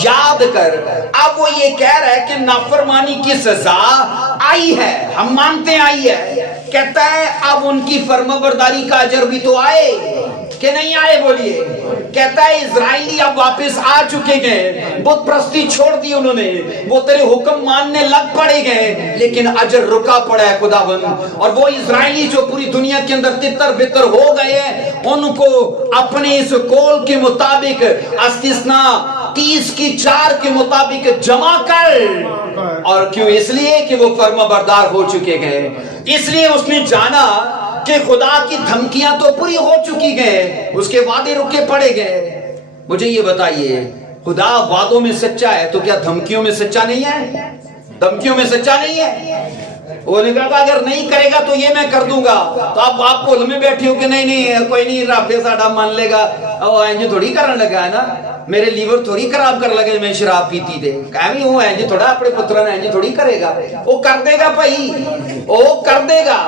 याद कर। अब वो ये कह रहा है कि नाफरमानी की सजा आई है, हम मानते आई है। कहता है अब उनकी फर्माबरदारी का अजर भी तो आए कि नहीं आए? बोलिए। कहता है इजराइली अब वापस आ चुके गए, बुत प्रस्ती छोड़ दी उन्होंने, वो तेरे हुक्म मानने लग पड़े गए, लेकिन अजर रुका पड़ा है खुदावंद। और वो इजराइली जो पूरी दुनिया के अंदर तितर बितर हो गए हैं, उनको अपने इस कौल के मुताबिक अस्तिस्ना 30 की 4 के मुताबिक जमा कर। और क्यों? इसलिए कि वो फर्माबरदार हो चुके गए। इसलिए उसने जाना कि खुदा की धमकियां तो पूरी हो चुकी गए, उसके वादे रुके पड़े गए। मुझे ये बताइए, खुदा वादों में सच्चा है तो क्या धमकियों में सच्चा नहीं है? धमकियों में सच्चा नहीं है? वो ने कहा अगर नहीं करेगा तो ये मैं कर दूंगा। तो आप भूल में बैठे हो कि नहीं कोई नहीं, राफे साडा मान लेगा। इंज थोड़ी करने लगा है ना, मेरे लीवर थोड़ी खराब कर लगे मैं शराब पीती थे। कहवी वो इंज थोड़ा अपने पुत्र ने इंज थोड़ी करेगा, वो कर देगा भाई, वो कर देगा,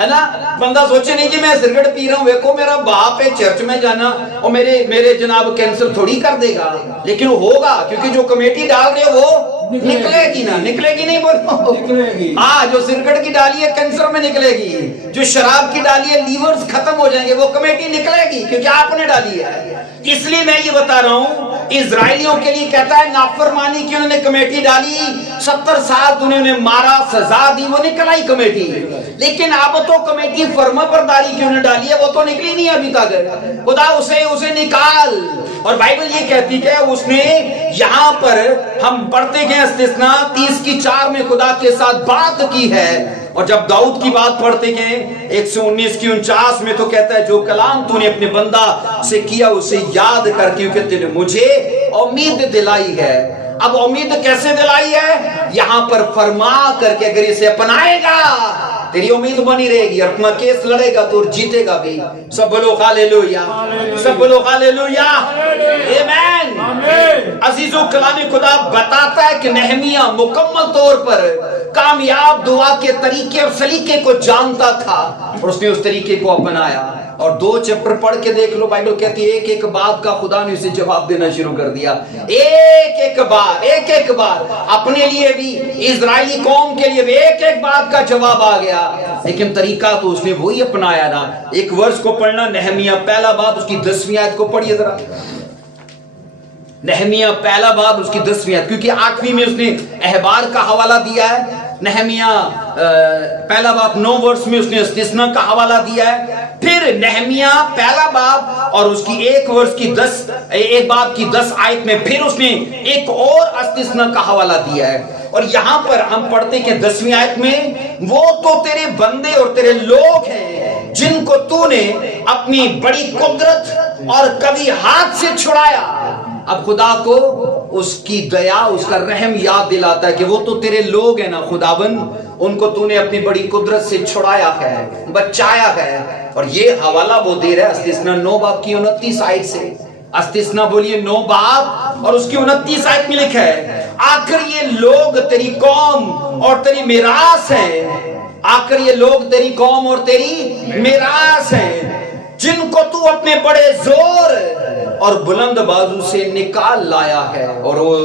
है ना? बंदा सोचे नहीं कि मैं सिगरेट पी रहा हूँ, देखो मेरा बाप है चर्च में जाना, और मेरे जनाब कैंसर थोड़ी कर देगा, लेकिन वो होगा, क्योंकि जो कमेटी डाल रहे हो वो निकलेगी ना, निकलेगी नहीं बोलो? हाँ, जो सिगरेट की डाली है कैंसर में निकलेगी, जो शराब की डाली है लीवर्स खत्म हो जाएंगे, वो कमेटी निकलेगी क्योंकि आपने डाली है। इसलिए मैं ये बता रहा हूं, इजराइलियों के लिए कहता है नाफरमानी की उन्होंने कमेटी डाली, 70 साल उन्होंने मारा, सजा दी, वो निकल आई कमेटी। लेकिन अब तो कमेटी फर्माबरदारी की उन्होंने डाली है, वो तो निकली नहीं अभी तक। खुदा उसे निकाल। और बाइबल ये कहती है उसने, यहां पर हम पढ़ते गए अस्तिस्ना 30 की 4 में खुदा के साथ बात की है। और जब दाऊद की बात पढ़ते गए 119 की 49 में तो कहता है, जो कलाम तूने अपने बंदा से किया उसे याद कर, क्योंकि तूने मुझे उम्मीद दिलाई है। अब उम्मीद कैसे दिलाई है? यहां पर फरमा करके अगर इसे अपनाएगा तेरी उम्मीद बनी रहेगी, और अपना केस लड़ेगा तो जीतेगा भी। सब बोलो हालेलुया, सब बोलो हालेलुया, आमीन। अजीजों, कलाम खुदा बताता है कि नेहमिया मुकम्मल तौर पर कामयाब दुआ के तरीके और सलीके को जानता था, और उसने उस तरीके को अपनाया। और 2 चैप्टर पढ़ के देख लो, बाइबल कहती है एक एक बात का खुदा ने उसे जवाब देना शुरू कर दिया। एक एक बार अपने लिए भी, इजरायली कौम के लिए भी एक एक बात का जवाब आ गया। लेकिन तरीका तो उसने वही अपनाया ना। एक वर्ष को पढ़ना, नेहमिया पहला बाब उसकी 10वीं आयत को पढ़िए जरा। नेहमिया पहला बाब उसकी 10वीं आयत, क्योंकि 8वीं में उसने अहबार का हवाला दिया है, नहमिया पहला बाब 9 वर्ष में उसने इस्तिस्ना का हवाला दिया है। फिर नहमिया पहला बाब और उसकी 1 वर्ष की 1 बाब की 10 आयत में फिर उसने एक और इस्तिस्ना का हवाला दिया है। और यहाँ पर हम पढ़ते कि 10वीं आयत में, वो तो तेरे बंदे और तेरे लोग हैं जिनको तूने अपनी बड़ी कुदरत और कभी हाथ से छुड़ाया। अब खुदा को उसकी दया, उसका रहम याद दिलाता है कि वो तो तेरे लोग हैं ना खुदाबंद, उनको तूने अपनी बड़ी कुदरत से छुड़ाया है, बचाया है। और ये हवाला वो दे रहा है इस्तिस्ना 9 बाब की 29 आयत से। इस्तिस्ना बोलिए 9 बाब और उसकी 29 आयत में लिखा है, आखिर ये लोग तेरी कौम और तेरी मिरास है। आखिर ये लोग तेरी कौम और तेरी मिरास है, जिनको तू अपने बड़े जोर और बुलंद बाजू से निकाल लाया है। और वो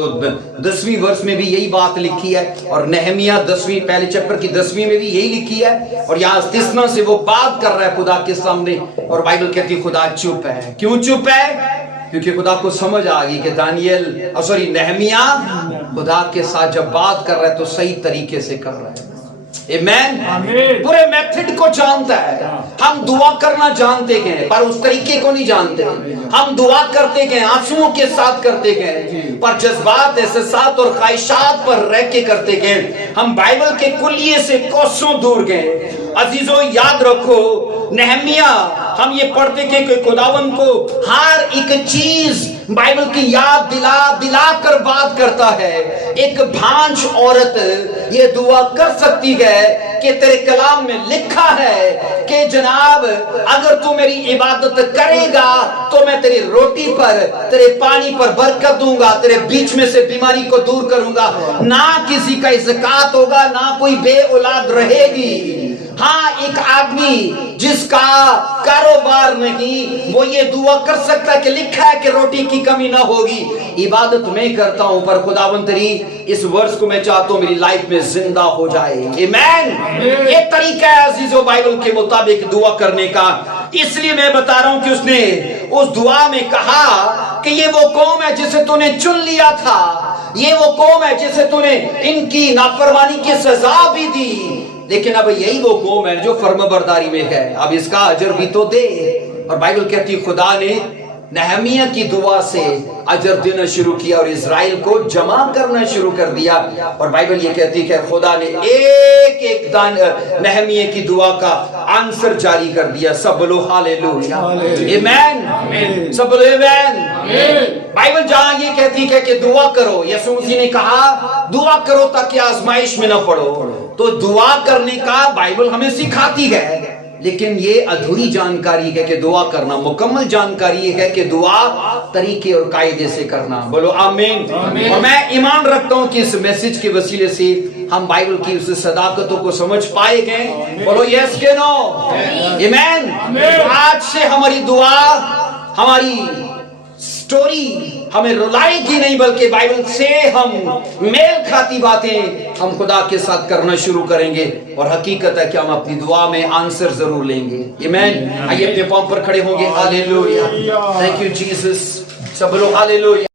10वीं वर्ष में भी यही बात लिखी है, और नहमिया 10वीं पहले चैप्टर की 10वीं में भी यही लिखी है। और यहाँ इस्तिस्ना से वो बात कर रहा है खुदा के सामने, और बाइबल कहती है खुदा चुप है। क्यों चुप है? क्योंकि खुदा को समझ आ गई कि नहमिया खुदा के साथ जब बात कर रहा है तो सही तरीके से कर रहा है। आमीन। पूरे मेथड को जानता है। हम दुआ करना जानते हैं पर उस तरीके को नहीं जानते। हम दुआ करते हैं, आंसुओं के साथ करते हैं, पर जज्बात, एहसास और ख्वाहिशात पर रह के करते हैं। हम बाइबल के कुलिये से कोसों दूर गए। अजीजों याद रखो, नहमिया हम ये पढ़ते हैं कि खुदावन को हर एक चीज बाइबल की याद दिला कर बात करता है। एक भांज औरत ये दुआ कर सकती है कि तेरे कलाम में लिखा है कि जनाब अगर तू मेरी इबादत करेगा तो मैं तेरी रोटी पर, तेरे पानी पर बरकत दूंगा, तेरे बीच में से बीमारी को दूर करूंगा, ना किसी का ज़कात होगा, ना कोई बे औलाद रहेगी। हाँ, एक आदमी जिसका कारोबार नहीं, वो ये दुआ कर सकता है कि लिखा है कि रोटी की कमी ना होगी। इबादत मैं करता हूं पर खुदावंद तेरी इस वर्ष को मैं चाहता हूं मेरी लाइफ में जिंदा हो जाए। आमीन। ये तरीका है अजीजों बाइबल के मुताबिक दुआ करने का। इसलिए मैं बता रहा हूं कि उसने उस दुआ में कहा कि ये वो कौम है जिसे तूने चुन लिया था, ये वो कौम है जिसे तूने इनकी नाफरमानी की सजा भी दी, लेकिन अब यही वो कौम है जो फर्माबरदारी में है, अब इसका अजर भी तो दे। और बाइबल कहती है खुदा ने नहमिया की दुआ से अजर देना शुरू किया और इजराइल को जमा करना शुरू कर दिया। और बाइबल ये कहती है खुदा ने एक एक दान नहमिया की दुआ का आंसर जारी कर दिया। सब बोलो हालेलुया, आमीन, सब बोलो आमीन। बाइबल जहां ये कहती है कि दुआ करो, यीशु मसीह ने कहा दुआ करो ताकि आजमाइश में न पड़ो, तो दुआ करने का बाइबल हमें सिखाती है। लेकिन ये अधूरी जानकारी है कि दुआ करना, मुकम्मल जानकारी है कि दुआ तरीके और कायदे से करना। बोलो आमीन। और मैं ईमान रखता हूं कि इस मैसेज के वसीले से हम बाइबल की उस सदाकतों को समझ पाएंगे। बोलो यस के नो, आमीन। आज से हमारी दुआ, हमारी स्टोरी हमें रुलाएगी नहीं, बल्कि बाइबल से हम मेल खाती बातें हम खुदा के साथ करना शुरू करेंगे। और हकीकत है कि हम अपनी दुआ में आंसर जरूर लेंगे। आमीन। आइए अपने पांव पर खड़े होंगे। Hallelujah, thank you Jesus. सब लोग हालेलुया।